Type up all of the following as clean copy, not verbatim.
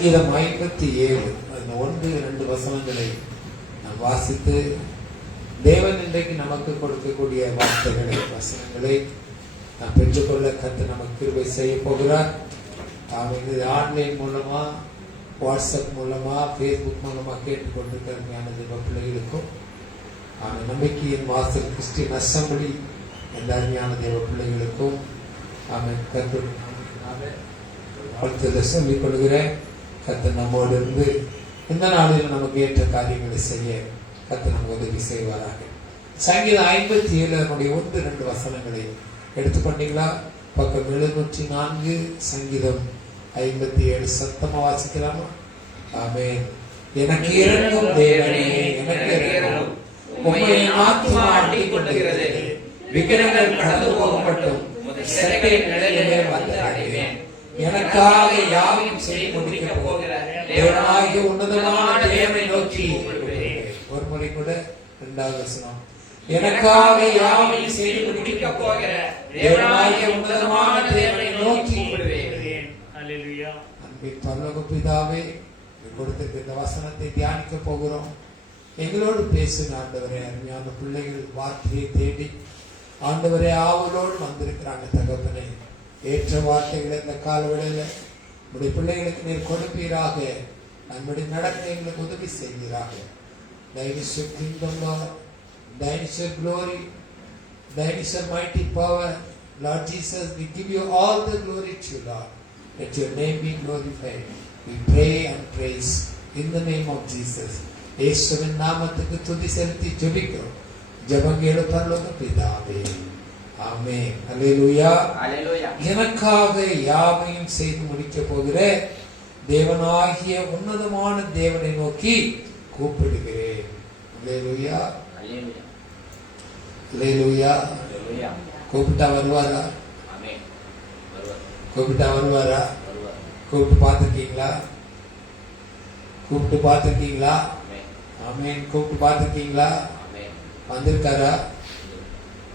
சங்கீதம் 57 1-2 வசனங்களை நாம் வாசித்து தேவன் இன்றைக்கு நமக்கு கொடுக்கக்கூடிய வார்த்தைகளை வசனங்களை நாம் பெற்றுக்கொள்ள கர்த்தர் நமக்கு கிருபை செய்ய போகிறார். இது ஆன்லைன் மூலமா, வாட்ஸ்அப் மூலமா, ஃபேஸ்புக் மூலமா கேட்டுக்கொண்டிருக்கிற ஞான தேவ பிள்ளைகளுக்கும் நம்பிக்கையின் வாசல் கிறிஸ்டியன் அசம்பிளி எல்லா ஞான தேவ பிள்ளைகளுக்கும் கர்த்தர் வாழ்த்துக்களை சொல்லிக் கொள்கிறேன். கர்த்தர் நம்மோடு இருந்து இந்த நாளில் நமக்கு ஏற்ற காரியங்களை செய்ய கர்த்தர் நமக்கு உதவி செய்வாராக. சங்கீதம் 57 1-2 வசனங்களை எடுத்துக்கொண்டீங்களா? பக்கம் 704 சங்கீதம் 57 சத்தமா வாசிக்கலாமா? ஆமென். எனக்கு இறங்கும் தேவனே, எனக்கு இறங்கும். உம்மை ஆத்துமா ஆட்டிக் கொள்கிறது. விக்கிரங்கள் கடந்து போகட்டும், செட்டை நிழலிலே வந்தடைவேன். எனக்காக யாவையும் செய்து முடிக்க போகிற தேவனாகிய உன்னதமான தேவனை நோக்கி. ஒரு முறை கூட 2வது வசனம். எனக்காக யாவையும் செய்து முடிக்க போகிற தேவனாகிய உன்னதமான தேவனை நோக்கி விடுவேன். ஹல்லேலூயா. அன்பின் பரலோக பிதாவே, கொடுத்திருக்கிற இந்த வசனத்தை தியானிக்க போகிறோம். எங்களோடு பேசுங்க ஆண்டவரே. அருமையான பிள்ளைகள் வார்த்தையை தேடி ஆண்டவரே ஆவலோடு வந்திருக்கிறாங்க. தகப்பனே, ஏற்ற வார்த்தைகளை இந்த காலவேளையில நம்முடைய பிள்ளைகளுக்கு நீர் கொடுப்பீராக. நம்முடைய நடக்க எங்களுக்கு உதவி செய்வீராக. Thine is your kingdom, Lord. Thine is your glory. Thine is your mighty power. Lord Jesus, we give you all the glory to you, Lord. Let your name be glorified. We pray and praise in the name of Jesus. இயேசுவின் நாமத்துக்கு துதி செலுத்தி ஜெபிக்கிறோம். ஜெபம் கேளு பரலோக பிதாவே. ஆமென். ஹல்லேலூயா. ஹல்லேலூயா. எனக்காக யாவையும் செய்து முடிக்க போகிற தேவனாகிய உன்னதமான தேவனை நோக்கி கூப்பிடுகிறேன். ஹல்லேலூயா. ஹல்லேலூயா. ஹல்லேலூயா. ஹல்லேலூயா. கூப்பிட்டா வருவாரா? ஆமென். வருவார். கூப்பிட்டா வருவாரா? வருவார். கூப்பிட்டு பார்த்திருக்கீங்களா? கூப்பிட்டு பார்த்திருக்கீங்களா? ஆமென். கூப்பிட்டு பார்த்திருக்கீங்களா? ஆமென். வந்திருக்காரா?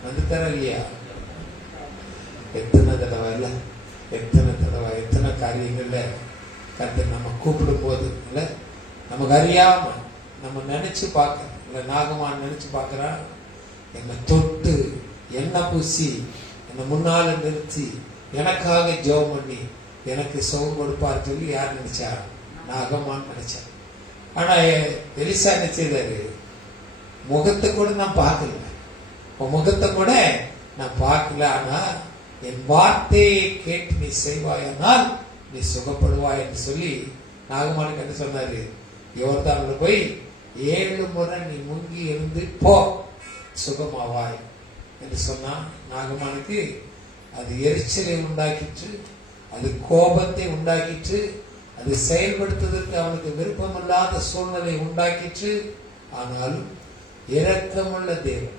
வந்துட்டாரா இல்லையா? எத்தனை தடவை இல்ல, எத்தனை தடவை, எத்தனை காரியங்கள்ல கர்த்தர் நம்ம கூப்பிடும் போது இல்ல, நமக்கு அறியாம நம்ம நினைச்சு பார்க்க இல்ல, நாகமான் நினைச்சு பார்க்கிறா, என்னை தொட்டு எண்ணெய் பூசி என்னை முன்னால நிறுத்தி எனக்காக ஜெபம் பண்ணி எனக்கு சுகம் கொடுப்பார் சொல்லி யார் நினைச்சா? நாகமான் நினைச்சா. ஆனா எலிசா என்ன செய்தாரு? முகத்தை கூட நான் பார்க்கல, முகத்தை கூட நான் பார்க்கல. ஆனா என் வார்த்தையை கேட்டு நீ செய்வாயானால் நீ சுகப்படுவாய் என்று சொல்லி நாகமானுக்கு என்ன சொன்னாரு? யோர்தான்ல போய் 7 முறை நீ முங்கி இருந்து போ, சுகமாவாய் என்று சொன்னா. நாகமானுக்கு அது எரிச்சலை உண்டாக்கிற்று, அது கோபத்தை உண்டாக்கிற்று, அது செயல்படுத்துவதற்கு அவனுக்கு விருப்பமில்லாத சூழ்நிலை உண்டாக்கிற்று. ஆனாலும் இரக்கமுள்ள தேவன்,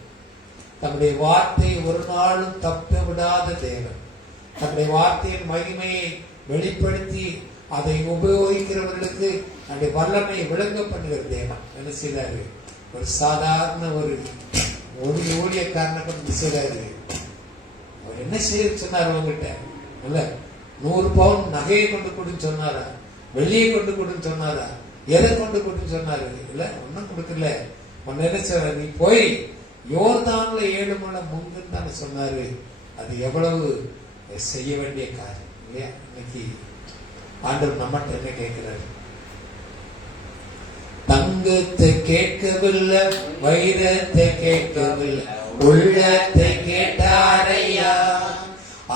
தம்முடைய வார்த்தையை ஒரு நாளும் தப்ப விடாத தேவன், தம்முடைய வார்த்தையின் மகிமையை வெளிப்படுத்தி அதை உபயோகிக்கிறவர்களுக்கு அந்த வல்லமை விளங்க பண்ணுகிற தேவன் என்ன செய்தாரு? ஒரு சாதாரண ஒரு ஊழியக்காரனை கொண்டு செய்தாரு. அவர் என்ன செய்ய சொன்னார்? அவங்ககிட்ட இல்ல 100 பவுன் நகையை கொண்டு கொடுன்னு சொன்னாரா? வெள்ளியை கொண்டு கொடுன்னு சொன்னாரா? எதை கொண்டு கொடுன்னு சொன்னாரு? இல்ல, ஒன்னும் கொடுக்கல. ஒன்னு என்ன சொல்ற, நீ போய் யோர்தான்ல 7 முறை முங்குன்னு தானே சொன்னாரு. அது எவ்வளவு செய்ய வேண்டிய காரியம் இல்லையா? இன்னைக்கு ஆண்டவர் நம்மகிட்ட என்ன கேட்கிறாரு? தங்கத்தை கேட்கவில்லை, வைரத்தை கேட்கவில்லை, உள்ளத்தை கேட்டாரையா.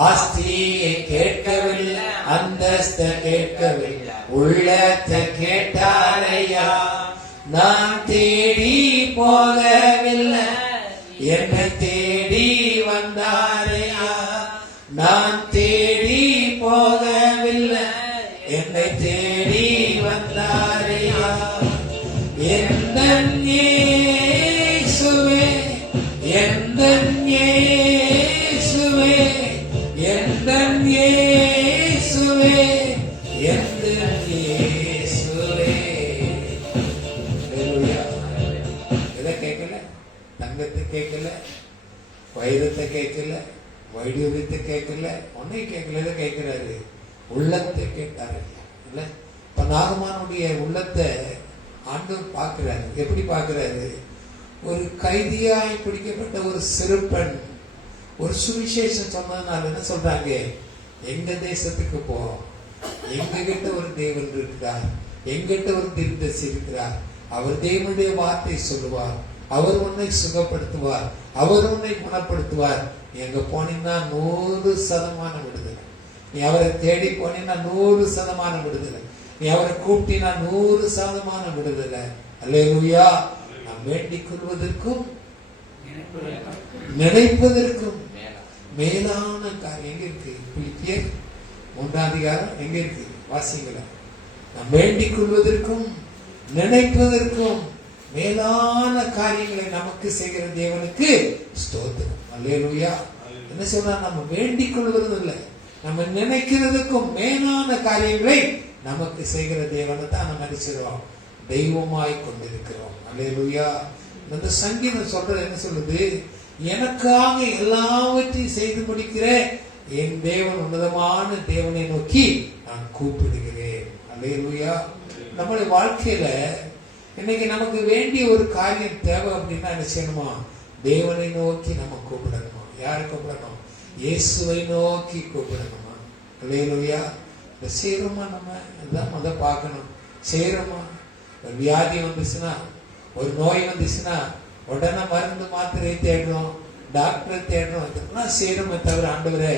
ஆஸ்தியை கேட்கவில்லை, அந்தஸ்த கேட்கவில்லை, உள்ளத்தை கேட்டாரையா. நான் தேடி போகவில்லை, என்னை தேடி வந்தாரையா. நான் தேடி போகவில்லை, என்னை தேடி வந்தாரையா. எந்தன் இயேசுவே, எந்தன் இயேசுவே, எந்தன் இயேசுவே, எந்தன் இயேசுவே. எதை கேட்கல? தங்கத்தை கேட்கல, வைரத்தை கேட்கல, வைடூரியத்தை கேட்கல, ஒன்னை கேட்கல. எதை கேட்கிறாரு? உள்ளத்தை கேட்டாரு இல்ல, அப்ப நாகமானுடைய உள்ளத்தை ஆண்டவர் பார்க்கிறாரு. எப்படி பார்க்கிறாரு? ஒரு கைதியாய் பிடிக்கப்பட்ட ஒரு சிறுபெண் ஒரு சுவிசேஷம் சொன்னதுனால என்ன சொல்றாங்க, எங்க தேசத்துக்கு போ, எங்க கிட்ட ஒரு தேவன் இருக்கிறார், எங்கிட்ட ஒரு தீர்க்கதரிசி இருக்கிறார், அவர் தேவனுடைய வார்த்தை சொல்லுவார், அவர் உன்னை சுகப்படுத்துவார், அவர் உன்னை குணப்படுத்துவார். நீ எங்க போனீங்கன்னா 100% விடுதலை. நீ அவரை தேடி போனீங்கன்னா 100% விடுதலை. நீ அவரை கூப்பிட்டீங்கன்னா 100% விடுதலை. அல்லேலூயா. நாம் வேண்டிக் கொள்வதற்கும் நினைப்பதற்கும் மேலான காரியம் எங்க இருக்கு? பிலிப்பியர் 3 எங்க இருக்கு? வாசிங்களா. நாம் வேண்டிக் கொள்வதற்கும் நினைப்பதற்கும் மேலான காரியங்களை நமக்கு செய்கிற தேவனுக்கு ஸ்தோத்திரம். அல்லேலூயா. என்ன சொன்னா, நம்ம வேண்டிக் கொள்வது இல்லை, நம்ம நினைக்கிறதுக்கும் மேலான காரியங்களை நமக்கு செய்கிற தேவனை தான் நம்ம நினைச்சிருவோம், தெய்வமாய் கொண்டிருக்கிறோம். அல்லேலூயா. இந்த சங்கீதம் சொல்றது என்ன சொல்லுது? எனக்காக எல்லாவற்றையும் செய்து முடிக்கிற என் தேவன் உன்னதமான தேவனை நோக்கி நான் கூப்பிடுகிறேன். அல்லேலூயா. நம்முடைய வாழ்க்கையில இன்னைக்கு நமக்கு வேண்டிய ஒரு காரியம் தேவை அப்படின்னா என்ன செய்யணுமா? தேவனை நோக்கி நம்ம கூப்பிடணுமா? யாரை கூப்பிடணும்? இயேசுவை நோக்கி கூப்பிடணுமா? அல்லேலூயா. செய்யறோமா? நம்ம இதான் முத பார்க்கணும். செய்யறோமா? ஒரு வியாதி வந்துச்சுன்னா, ஒரு நோய் வந்துச்சுன்னா உடனே மருந்து மாத்திரை தேடுறோம், டாக்டரை தேடுறோம், இதெல்லாம் செய்யறோமே தவிர, ஆண்டவரே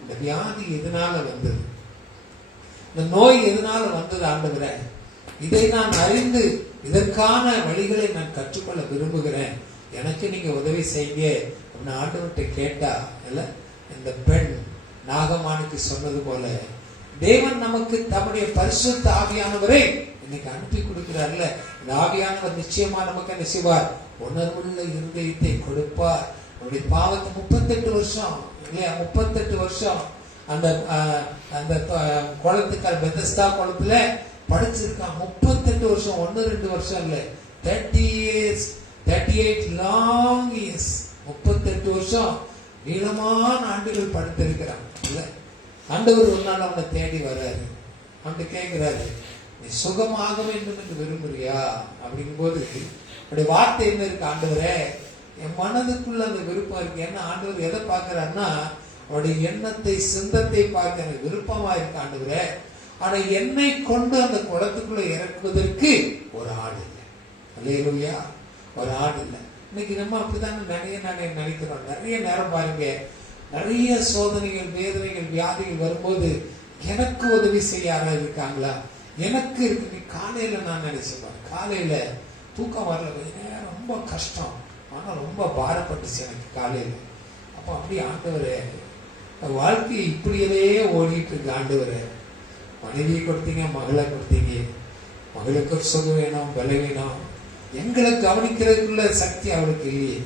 இந்த வியாதி எதனால வந்தது, இந்த நோய் எதனால வந்தது ஆண்டவரே, இதை நான் அறிந்து இதற்கான வழிகளை நான் கற்றுக்கொள்ள விரும்புகிறேன், எனக்கு நீங்க உதவி செய்யுங்க அப்படின்னு ஆண்டவர்கிட்ட கேட்டா, இல்ல இந்த பெண் நாகமானுக்கு சொன்னது போல தேவன் நமக்கு தம்முடைய பரிசுத்த ஆவியானவரை இன்னைக்கு அனுப்பி கொடுக்கிறார்ல. இந்த ஆவியானவர் நிச்சயமா நமக்கு என்ன செய்வார்? உணர்வுள்ள இருதயத்தை கொடுப்பார். அவருடைய பாவத்தை 38 வருஷம் இல்லையா, 38 வருஷம் அந்த அந்த குளத்துக்கால் பெத்தஸ்தா குளத்துல படிச்சிருக்கான். 38 வருஷம், 1-2 வருஷம் இல்ல, 30 years, 38 long years, 38 வருஷம் நீளமான ஆண்டுகள் படுத்திருக்கிறான். இல்ல, ஆண்டவர் ஒரு நாள் அவனை தேடி வர்றாரு, அவன்கிட்ட கேட்கிறாரு, நீ சுகமாக வேண்டும் என்று விரும்புறியா? அப்படிங்கும் போது அவருடைய வார்த்தை என்ன இருக்கு? ஆண்டவரே, என் மனதுக்குள்ள அந்த விருப்பம் இருக்கு. ஏன்னா ஆண்டவர் எதை பார்க்கிறாருன்னா, அவருடைய எண்ணத்தை சிந்தத்தை பார்க்க எனக்கு விருப்பமா இருக்கு ஆண்டவரே. ஆனா என்னை கொண்டு அந்த குளத்துக்குள்ள இறக்குவதற்கு ஒரு ஆள் இல்லை. அல்லேலூயா. ஒரு ஆள் இல்லை. இன்னைக்கு நம்ம அப்படித்தானே நிறைய நினைக்கிறோம். நிறைய நேரம் பாருங்க, நிறைய சோதனைகள், வேதனைகள், வியாதிகள் வரும்போது எனக்கு உதவி செய்ய யாராவது இருக்காங்களா? எனக்கு இருக்கு. நீ காலையில நான் நினைச்சுப்பேன், காலையில தூக்கம் வரல, கொஞ்ச நேரம் ரொம்ப கஷ்டம், ஆனா ரொம்ப பாரப்பட்டுச்சு எனக்கு காலையில. அப்போ அப்படி ஆண்டவரே, வாழ்க்கை இப்படியே ஓடிட்டு இருக்கு ஆண்டவரே. மனைவியை கொடுத்தீங்க, மகளை கொடுத்தீங்க, மகளுக்கு ஒரு சுகம் வேணும், பல வேணும், எங்களை கவனிக்கிறதுக்குள்ள சக்தி அவளுக்கு இல்லையே.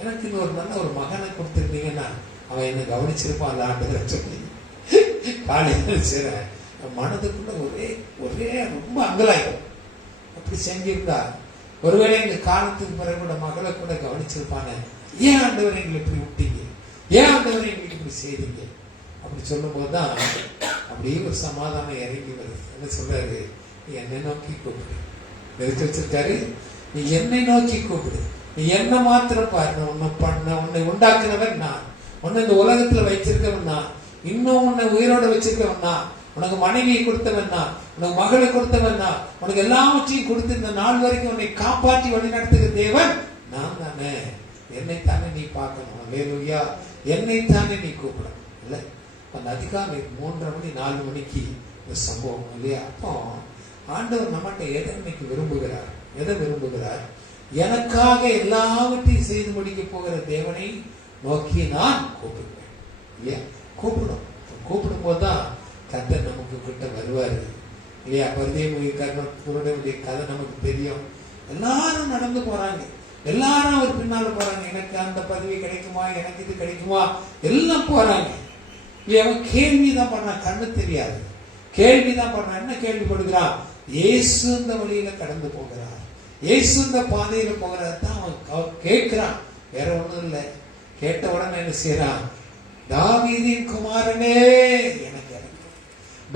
எனக்கு இன்னொரு நல்ல ஒரு மகனை கொடுத்துருந்தீங்கன்னா அவன் என்ன கவனிச்சிருப்பான் அந்த ஆண்டவரை சொல்லி காலையில் சேர மனதுக்குள்ள ஒரே ஒரே ரொம்ப அங்கலாயும். அப்படி செஞ்சிருந்தா ஒருவேளை எங்க காலத்துக்கு பிறகு கூட மகளை கூட கவனிச்சிருப்பானே. ஏன் ஆண்டவரை எங்களை இப்படி விட்டீங்க, ஏன் ஆண்டவரை எங்களுக்கு இப்படி செய்தீங்க அப்படி சொல்லும் போதுதான் அப்படியே ஒரு சமாதானம் இறங்கி வருது. என்ன சொல்றாரு? நீ என்னை நோக்கி கூப்பிடு. நிறுத்தி வச்சிருக்காரு, நீ என்னை நோக்கி கூப்பிடு, நீ என்ன மாத்திரம் பாரு. உன்னை பண்ண, உன்னை உண்டாக்குனவன் நான், உன்னை இந்த உலகத்துல வச்சிருக்கவன் நான், இன்னும் உன்னை உயிரோட வச்சிருக்கவன் நான், உனக்கு மனைவியை கொடுத்தவன் நான், உனக்கு மகளை கொடுத்தவன் நான், உனக்கு எல்லாவற்றையும் கொடுத்து இந்த நாள் வரைக்கும் உன்னை காப்பாற்றி வழி நடத்துகிற தேவன் நான் தானே. என்னைத்தானே நீ பார்க்கணும். அல்லேலூயா. என்னைத்தானே நீ கூப்பிடணும். இல்ல, அந்த அதிகாலை 3:30 மணி 4 மணிக்கு இந்த சம்பவம் இல்லையா? அப்போ ஆண்டவர் நம்மகிட்ட எதை இன்னைக்கு விரும்புகிறார்? எதை விரும்புகிறார்? எனக்காக எல்லாவற்றையும் செய்து முடிக்க போகிற தேவனை நோக்கி நான் கூப்பிடுவேன் இல்லையா? கூப்பிடும் போதுதான் கர்த்தர் நமக்கு கிட்ட வருவாரு இல்லையா? பரிதேவனுடைய கதை நமக்கு தெரியும். எல்லாரும் நடந்து போறாங்க, எல்லாரும் அவர் பின்னால போறாங்க. எனக்கு அந்த பதவி கிடைக்குமா, எனக்கு இது கிடைக்குமா, எல்லாம் போறாங்க. அவன் கேள்விதான் பண்றான், கண்ணு தெரியாது, கேள்விதான் பண்றான். என்ன கேள்விப்படுகிறான்? இயேசு இந்த வழியில கடந்து போகிறார், இயேசு இந்த பாதையில போகிறார் தான் அவன் கேட்கிறான். வேற ஒண்ணும் இல்லை. கேட்ட உடனே என்ன செய்யறான்? தாவீதின் குமாரனே எனக்கு இறங்கு,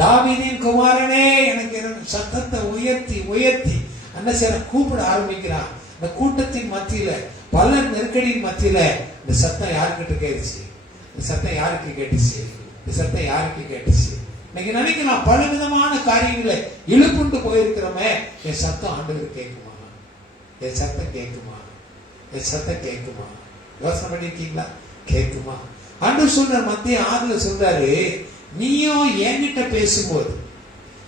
தாவீதின் குமாரனே எனக்கு சத்தத்தை உயர்த்தி உயர்த்தி என்ன செய்ய கூப்பிட ஆரம்பிக்கிறான். இந்த கூட்டத்தின் மத்தியில, பல நெருக்கடியின் மத்தியில இந்த சத்தம் யாருக்கிட்ட கேட்டுச்சு? இந்த சத்தம் யாருக்கு கேட்டுச்சு? இந்த சத்தம் யாருக்கு கேட்டுச்சு? இன்னைக்கு நினைக்கலாம், பல விதமான காரியங்களை இழுப்புண்டு போயிருக்கிறோமே, என் சத்தம் ஆண்டவர் கேட்குமா? என் சத்தம் கேட்குமா? என் சத்தம் கேட்குமா? யோசனை பண்ணிருக்கீங்களா? கேட்குமா? ஆண்டவர் சொல்ற மத்திய 6 சொல்றாரு, நீயும் என்கிட்ட பேசும்போது,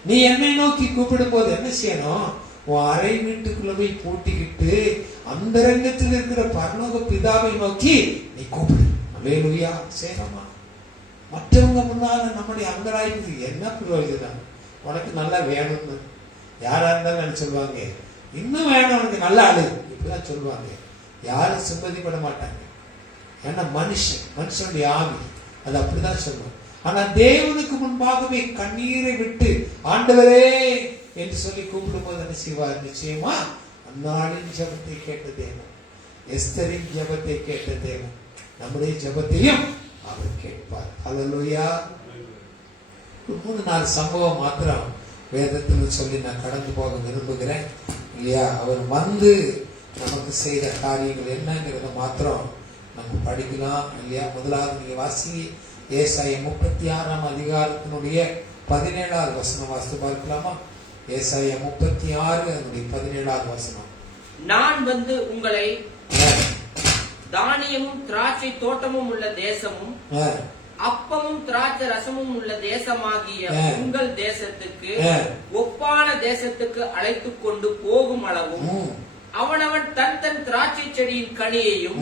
நீ என்னை நோக்கி கூப்பிடும் போது என்ன செய்யணும்? உன் அறை வீட்டுக்குள்ள போய் பூட்டிக்கிட்டு அந்தரங்கத்தில் இருக்கிற பரலோக பிதாவை நோக்கி நீ கூப்பிடு. அல்லேலூயா. செய்யணுமா? மற்றவங்க முன்னால நம்முடைய அங்கராய்க்கு என்ன பிரயோஜனம்? உனக்கு நல்லா வேணும்னு யாரா இருந்தாலும் நான் சொல்லுவாங்க, இன்னும் வேணும் உனக்கு நல்லா ஆளு, இப்படிதான் சொல்லுவாங்க. யாரும் சிம்பதிப்பட மாட்டாங்க. ஏன்னா மனுஷனுடைய ஆவி அது அப்படிதான் சொல்லுவோம். ஆனா தேவனுக்கு முன்பாகவே கண்ணீரை விட்டு ஆண்டவரே என்று சொல்லி கூப்பிடும் போது என்ன செய்வார்? நிச்சயமா அந்நாளின் ஜபத்தை கேட்ட தேவன், எஸ்தரின் ஜபத்தை கேட்ட தேவன் நம்முடைய ஜபத்தையும் அவர் கேட்பார். அல்லேலூயா. 3-4 சம்பவம் மாத்திரம் வேதத்தில் சொல்லி நான் கடந்து போக விரும்புகிறேன் இல்லையா. அவர் வந்து நமக்கு செய்த காரியங்கள் என்னங்கிறத மாத்திரம் நம்ம படிக்கலாம் இல்லையா. முதலாவது நீங்க வாசி, ஏசாயா 36 அதிகாரத்தினுடைய 17வது வசனம் வாசித்து பார்க்கலாமா? ஏசாயா 36 அதனுடைய 17வது வசனம். நான் வந்து உங்களை தானியமும் திராட்சை தோட்டமும் உள்ள தேசமும் அப்பமும் திராட்சை ரசமும் உள்ள தேசமாகிய உங்கள் தேசத்துக்கு ஒப்பான தேசத்துக்கு அழைத்து கொண்டு போகும் அளவும் அவனவன் தன் தன் திராட்சை செடியின் கனியையும்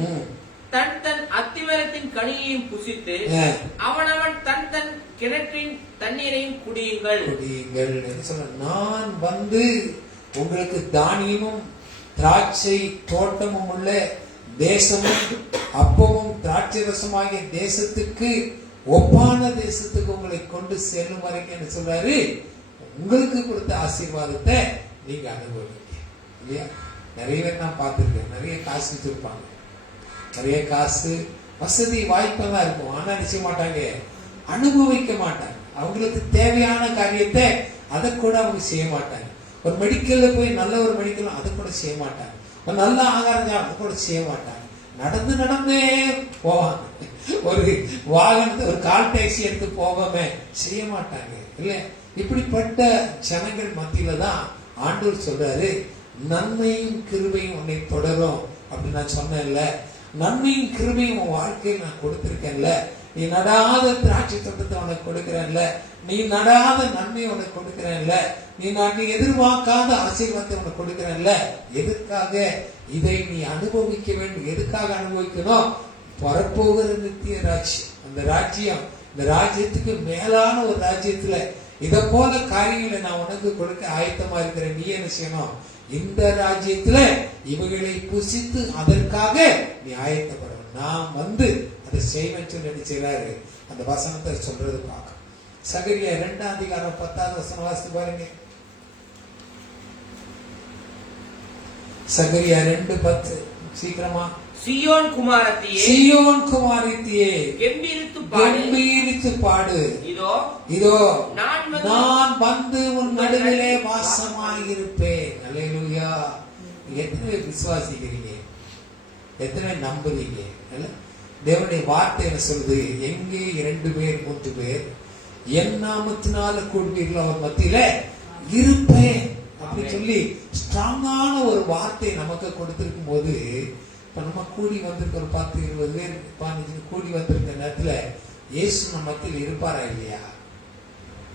தன் தன் அத்திமரத்தின் கனியையும் புசித்து அவனவன் தன் தன் கிணற்றின் தண்ணீரையும் குடியுங்கள். நான் வந்து உங்களுக்கு தானியமும் திராட்சை தோட்டமும் உள்ள தேசமும் அப்பமும் திராட்சை ரசமாகிய தேசத்துக்கு ஒப்பான தேசத்துக்கு உங்களை கொண்டு செல்லும் வரைக்கும் என்ன சொல்றாரு? உங்களுக்கு கொடுத்த ஆசீர்வாதத்தை நீங்க அனுபவிங்க இல்லையா. நிறைய பேர் நான் பார்த்திருக்கேன், நிறைய காசு வச்சிருப்பாங்க, நிறைய காசு வசதி வாய்ப்பெல்லாம் இருக்கும். ஆனா நிச்சய மாட்டாங்க, அனுபவிக்க மாட்டாங்க. அவங்களுக்கு தேவையான காரியத்தை அதை கூட அவங்க செய்ய மாட்டாங்க. ஒரு மெடிக்கல்ல போய் நல்ல ஒரு மெடிக்கல் அதை கூட செய்ய மாட்டாங்க. ஒரு நல்ல ஆகாரம் அதை கூட செய்ய மாட்டாங்க. நடந்தே போவாங்க. ஒரு வாகனத்தை, ஒரு கால் டாக்ஸி எடுத்து போகாம செய்ய மாட்டாங்க இல்ல. இப்படிப்பட்ட ஜனங்கள் மத்தியில தான் ஆண்டவர் சொல்றாரு, நன்மையும் கிருபையும் உன்னை தொடரும் அப்படின்னு நான் சொன்னேன்ல. நன்மையும் கிருபையும் உன் வாழ்க்கையில் நான் கொடுத்திருக்கேன்ல. நீ நடாத திராட்சை தோட்டத்தை உனக்கு கொடுக்கிறேன்ல, நீ நடாத நன்மையை உனக்கு கொடுக்கிறேன்ல, நீ எதிர்பார்க்காத ஆசீர்வாதத்தை உனக்கு கொடுக்கிறேன்ல. எதுக்காக? இதை நீ அனுபவிக்க வேண்டும். எதுக்காக அனுபவிக்கணும்? வரப்போகிற நித்திய ராஜ்யம். அந்த ராஜ்யம், இந்த ராஜ்யத்துக்கு மேலான ஒரு ராஜ்யத்துல இதை போல காரியங்களை நான் உனக்கு கொடுக்க ஆயத்தமா இருக்கிறேன். நீ என்ன செய்யணும்? இந்த ராஜ்யத்துல இவர்களை புசித்து அதற்காக நீ ஆயத்தப்படணும். நான் வந்து அதை செய்வேன் சொல்லி செய்யறாரு. அந்த வசனத்தை சொல்றது பார்க்க. சகரியா 2 அதிகாரம் 10வது வசனம் வாசித்து பாருங்க. சகரியா 2:10 சீக்கிரமா. சீயோன் குமாரத்தியே, சீயோன் குமாரத்தியே, கெம்பீரித்து பாடு. இதோ நான் வந்து உன் நடுவிலே வாசமாயிருப்பேன். அல்லேலூயா. எத்தனை விசுவாசிக்கிறீங்க? எத்தனை நம்புறீங்க? தேவனுடைய வார்த்தை என்ன சொல்லுது? எங்கே 2 பேர் 3 பேர் என் நாமத்தினால கூடுவீர்களோ அவர் மத்தியில இருப்பேன் அப்படி சொல்லி ஸ்ட்ராங்கான ஒரு வார்த்தை நமக்கு கொடுத்திருக்கும் போது, இப்ப நம்ம கூடி வந்திருக்க ஒரு 10-20 பேர் 15 கூடி வந்திருக்க நேரத்துல இயேசு நம்ம மத்தியில் இருப்பாரா இல்லையா?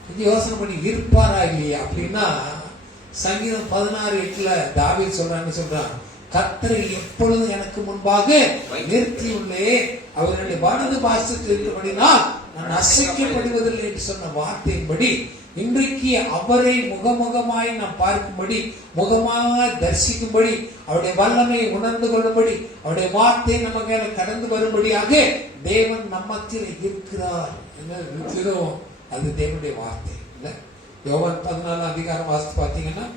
கொஞ்சம் யோசனை பண்ணி, இருப்பாரா இல்லையா? அப்படின்னா சங்கீதம் 16:8 தாவீது சொல்றான், கர்த்தரை எப்பொழுதும் எனக்கு முன்பாக நிறுத்தியுள்ளே, அவருடைய வலது பாசத்தில் இருக்கிறபடினால் நான் அசைக்கப்படுவதில்லை என்று சொன்ன வார்த்தையின்படி இன்றைக்கு அவரை முகமுகமாய் நாம் பார்க்கும்படி, முகமாக தரிசிக்கும்படி, அவருடைய வல்லமையை உணர்ந்து கொள்ளும்படி, அவருடைய வார்த்தை நமக்கு கடந்து வரும்படியாக தேவன் நம்மத்தில் இருக்கிறார். என்ன இருக்கிறோம்? அது தேவனுடைய வார்த்தை இல்ல. யோவான் 14 அதிகாரம் வாசித்து பார்த்தீங்கன்னா,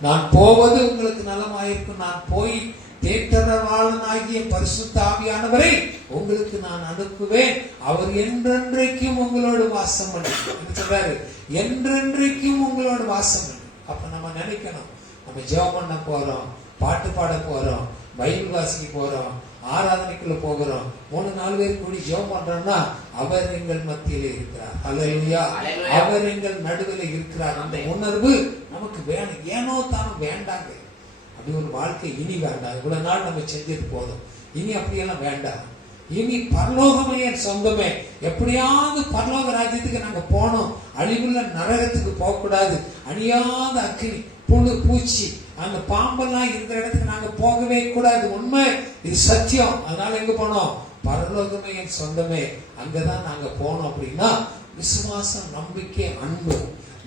நான் போவது உங்களுக்கு நலமாயிருக்கும், நான் போய் தேற்றரவாளனாகிய பரிசுத்த ஆவியானவரை உங்களுக்கு நான் அனுப்புவேன். அவர் என்றென்றைக்கும் உங்களோடு வாசம் பண்ணி சொல்றாரு. என்றென்றைக்கும் உங்களோடு வாசம் பண்ணி. அப்ப நம்ம நினைக்கணும், நம்ம ஜெபம் பண்ண போறோம், பாட்டு பாட போறோம், பைபிள் வாசிக்க போறோம், ஆராதனைக்குள்ள போகிறோம், 3-4 பேர் கூடி ஜெபம் பண்றோம்னா அவர் எங்கள் மத்தியிலே இருக்கிறார். அல்லேலூயா. அவர் எங்கள் நடுவில் இருக்கிறார். அந்த உணர்வு நமக்கு வேணும். ஏனோ தானும் வேண்டாங்க. அப்படி ஒரு வாழ்க்கை இனி வேண்டாம். இவ்வளவு நாள் நம்ம செஞ்சது போதும், இனி அப்படியெல்லாம் வேண்டாம். இனி பரலோகமே என் சொந்தமே. எப்படியாவது பரலோக ராஜ்யத்துக்கு நாங்க போனோம். அழிவுள்ள நரகத்துக்கு போக கூடாது. அழியாத அக்கினி, புழு, பூச்சி, அந்த பாம்பெல்லாம் இருக்கிற இடத்துக்கு நாங்க போகவே கூடாது. உண்மை, இது சத்தியம். அதனால எங்க போனோம்? பரலோகமே என் சொந்தமே, அங்கதான் நாங்க போனோம். அப்படின்னா விசுவாசம், நம்பிக்கை, அன்பு,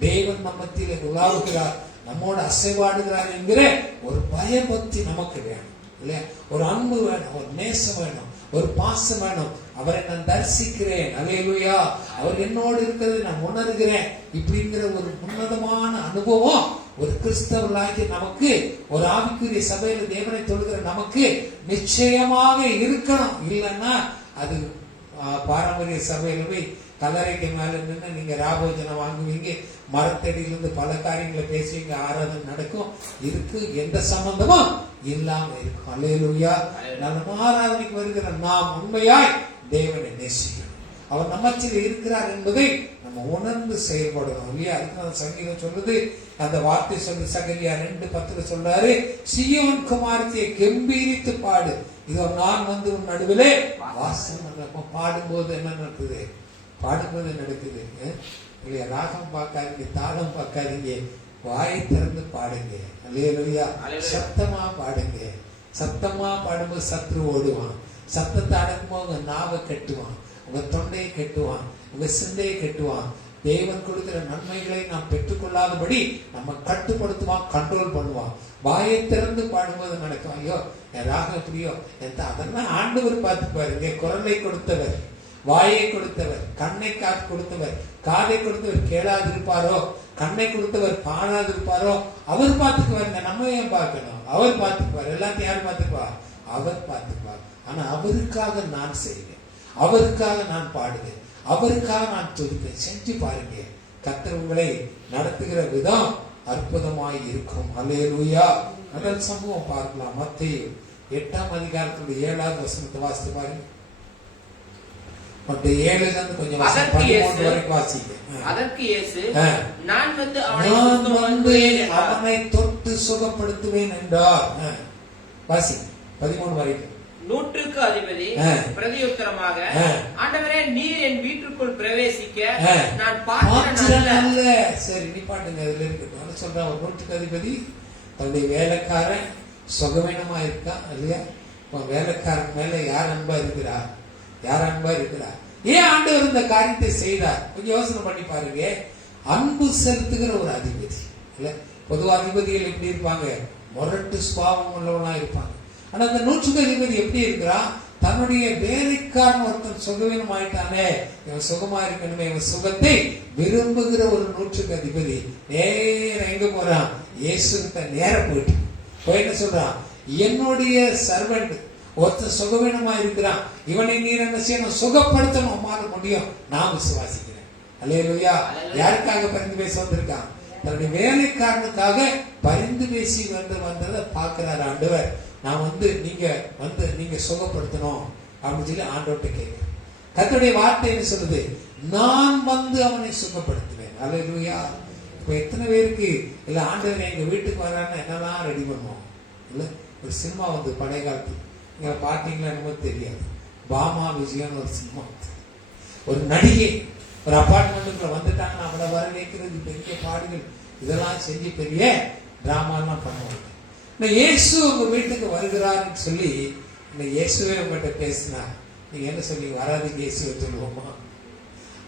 தேவன் நம்மத்திலே உலாவுகிறார், நம்மோட அசைவாடுகிறார் என்கிற ஒரு பயபக்தி நமக்கு வேணும் இல்லையா? ஒரு அன்பு வேணும், ஒரு நேசம் வேணும், ஒரு பாசம் வேணும். அவரை நான் தரிசிக்கிறேன், அல்லேலூயா, அவர் என்னோடு இருக்கிறது நான் உணர்கிறேன், இப்படிங்கிற ஒரு உன்னதமான அனுபவம் ஒரு கிறிஸ்தவர்களாகிய நமக்கு, ஒரு ஆவிக்குரிய சபையில தேவனை தொழுகிற நமக்கு நிச்சயமாக இருக்கணும். இல்லைன்னா அது பாரம்பரிய சபையில போய் கல்லறைக்கு மேல நின்று நீங்க ராபோஜனம் வாங்குவீங்க, மரத்தடியிலிருந்து பல காரியங்களை பேசுவீங்க, ஆராதனை நடக்கும், இதுக்கு எந்த சம்பந்தமும் இல்லாம இருக்கும். அல்லேலூயா. நம்ம ஆராதனைக்கு வருகிற நாம் உண்மையாய் தேவனை நேசிக்கணும். அவர் நம்மச்சில் இருக்கிறார் என்பதை நம்ம உணர்ந்து செயல்படணும் இல்லையா? அதுக்கு சங்கீதம் சொல்லுது, அந்த வார்த்தை சொல்லு, சகரியா 2:10 சொல்றாரு, சீயோன் குமாரத்தியை கெம்பீரித்து பாடு, இதோ நான் வந்து உன் நடுவிலே வாசம். பாடும்போது என்ன நடக்குது? பாடும்போது நடக்குது இல்லையா? ராகம் பார்க்காதீங்க, தாளம் பார்க்காதீங்க, வாயை திறந்து பாடுங்க. அல்லேலூயா. சத்தமா பாடுங்க. சத்தமா பாடும்போது சத்ரு ஓடுவான். சத்தத்தை அடக்கும்போது உங்க நாவை கட்டுவான், உங்க தொண்டையை கட்டுவான், உங்க சிந்தையை கட்டுவான். தேவன் கொடுக்கிற நன்மைகளை நாம் பெற்றுக்கொள்ளாதபடி நம்ம கட்டுப்படுத்துவான், கண்ட்ரோல் பண்ணுவான். வாயை திறந்து பாடும்போது நடக்கும். ஐயோ என் ராகம் எப்படியோ அதெல்லாம் ஆண்டவர் பார்த்து பாருங்க. குரலை கொடுத்தவர், வாயை கொடுத்தவர், கண்ணை காத்து கொடுத்தவர், காதை கொடுத்தவர் கேளாதிருப்பாரோ, கண்ணை கொடுத்தவர் பாடாதிருப்பாரோ, அவர் பார்த்துக்குவாருங்க. நம்ம ஏன் பார்க்கணும்? அவர் பார்த்துக்குவார். எல்லாத்தையும் யார் பார்த்துக்குவார்? அவர் பார்த்துக்குவார். ஆனா அவருக்காக நான் செய்வேன், அவருக்காக நான் பாடுவேன், அவருக்காக நான் துதிப்பேன். செஞ்சு பாருங்க, கர்த்தர் உங்களை நடத்துகிற விதம் அற்புதமாய் இருக்கும். அல்லேலூயா. முதல் சம்பவம் பார்க்கலாம். மத்தேயு 8ஆம் அதிகாரத்துடைய 7வது வசனத்தை வாசித்து பாருங்க. மத்த 7ல இருந்து கொஞ்சம் 13 வரைக்கும் வாசிங்க. அதற்கு இயேசு, நான் வந்து அவனை தொட்டு சுகப்படுத்துவேன் என்றார். வாசி 13 வரைக்கும். 100க்கு அதிபதி பிரதியுத்தரமாக, ஆண்டவரே, நீர் என் வீட்டுக்குள் பிரவேசிக்க நான் பாத்திரன் அல்ல. சரி, நீ பாட்டுங்க, அதுல இருக்கு சொல்றேன். ஒரு 100க்கு அதிபதி தன்னுடைய வேலைக்காரன் சுகவீனமா இருக்கா இல்லையா? வேலைக்காரன் மேல யார் அன்பா இருக்கிறா? யார் அன்பா இருக்கிறார்? ஏன் ஆண்டவர் இந்த காரியத்தை செய்தார்? கொஞ்சம் யோசனை பண்ணி பாருங்க. அன்பு செலுத்துகிற ஒரு அதிபதி இல்ல. பொதுவா அதிபதிகள் எப்படி இருப்பாங்க? முரட்டு சுபாவம் உள்ளவனா இருப்பாங்க. ஆனா அந்த 100க்கு அதிபதி எப்படி இருக்கிறான்? தன்னுடைய வேலைக்காரன் ஒருத்தன் சுகவீனம் ஆயிட்டானே, இவன் சுகமா இருக்கணுமே, இவன் சுகத்தை விரும்புகிற ஒரு 100க்கு அதிபதி நேரம் எங்க போறான்? இயேசுகிட்ட நேரம் போயிட்டு என்ன சொல்றான்? என்னுடைய சர்வெண்ட் ஒருத்தர் சுகவீனமா இருக்கிறான், இவனை நீர் என்ன செய்யணும்? சுகப்படுத்தணும். உம்மால முடியும், நான் விசுவாசிக்கிறேன். அல்லேலூயா. யாருக்காக பரிந்து பேச வந்திருக்கான்? தன்னுடைய வேலைக்காரனுக்காக பரிந்து பேசி வந்ததை பார்க்கிறார் ஆண்டவர். நான் வந்து நீங்க சுகப்படுத்தணும் அப்படின்னு சொல்லி ஆண்டவர்கிட்ட கேட்கிறேன். கர்த்தருடைய வார்த்தை என்ன சொல்லுது? நான் வந்து அவனை சுகப்படுத்துவேன். அல்லேலூயா. இப்ப எத்தனை பேருக்கு இல்ல ஆண்டவர் எங்க வீட்டுக்கு வரான்னு என்னெல்லாம் ரெடி பண்ணுவோம் இல்ல? ஒரு சினிமா வந்து பழைய காலத்து நீங்க பாத்தீங்களா என்னமோ தெரியாது, பாமா விஜயன் ஒரு சினிமா. ஒரு நடிகை ஒரு அபார்ட்மெண்ட்டுக்குள்ள வந்துட்டாங்கன்னா அவளை வர வைக்கிறது பெரிய பாடுகள், இதெல்லாம் செஞ்சு பெரிய டிராமாலாம் பண்ணுவாங்க. இயேசு உங்க வீட்டுக்கு வருகிறாருன்னு சொல்லி இந்த இயேசுவே உங்கள்கிட்ட பேசினா நீங்க என்ன சொல்லி? வராதிங்க இயேசுவை சொல்லுவோமா?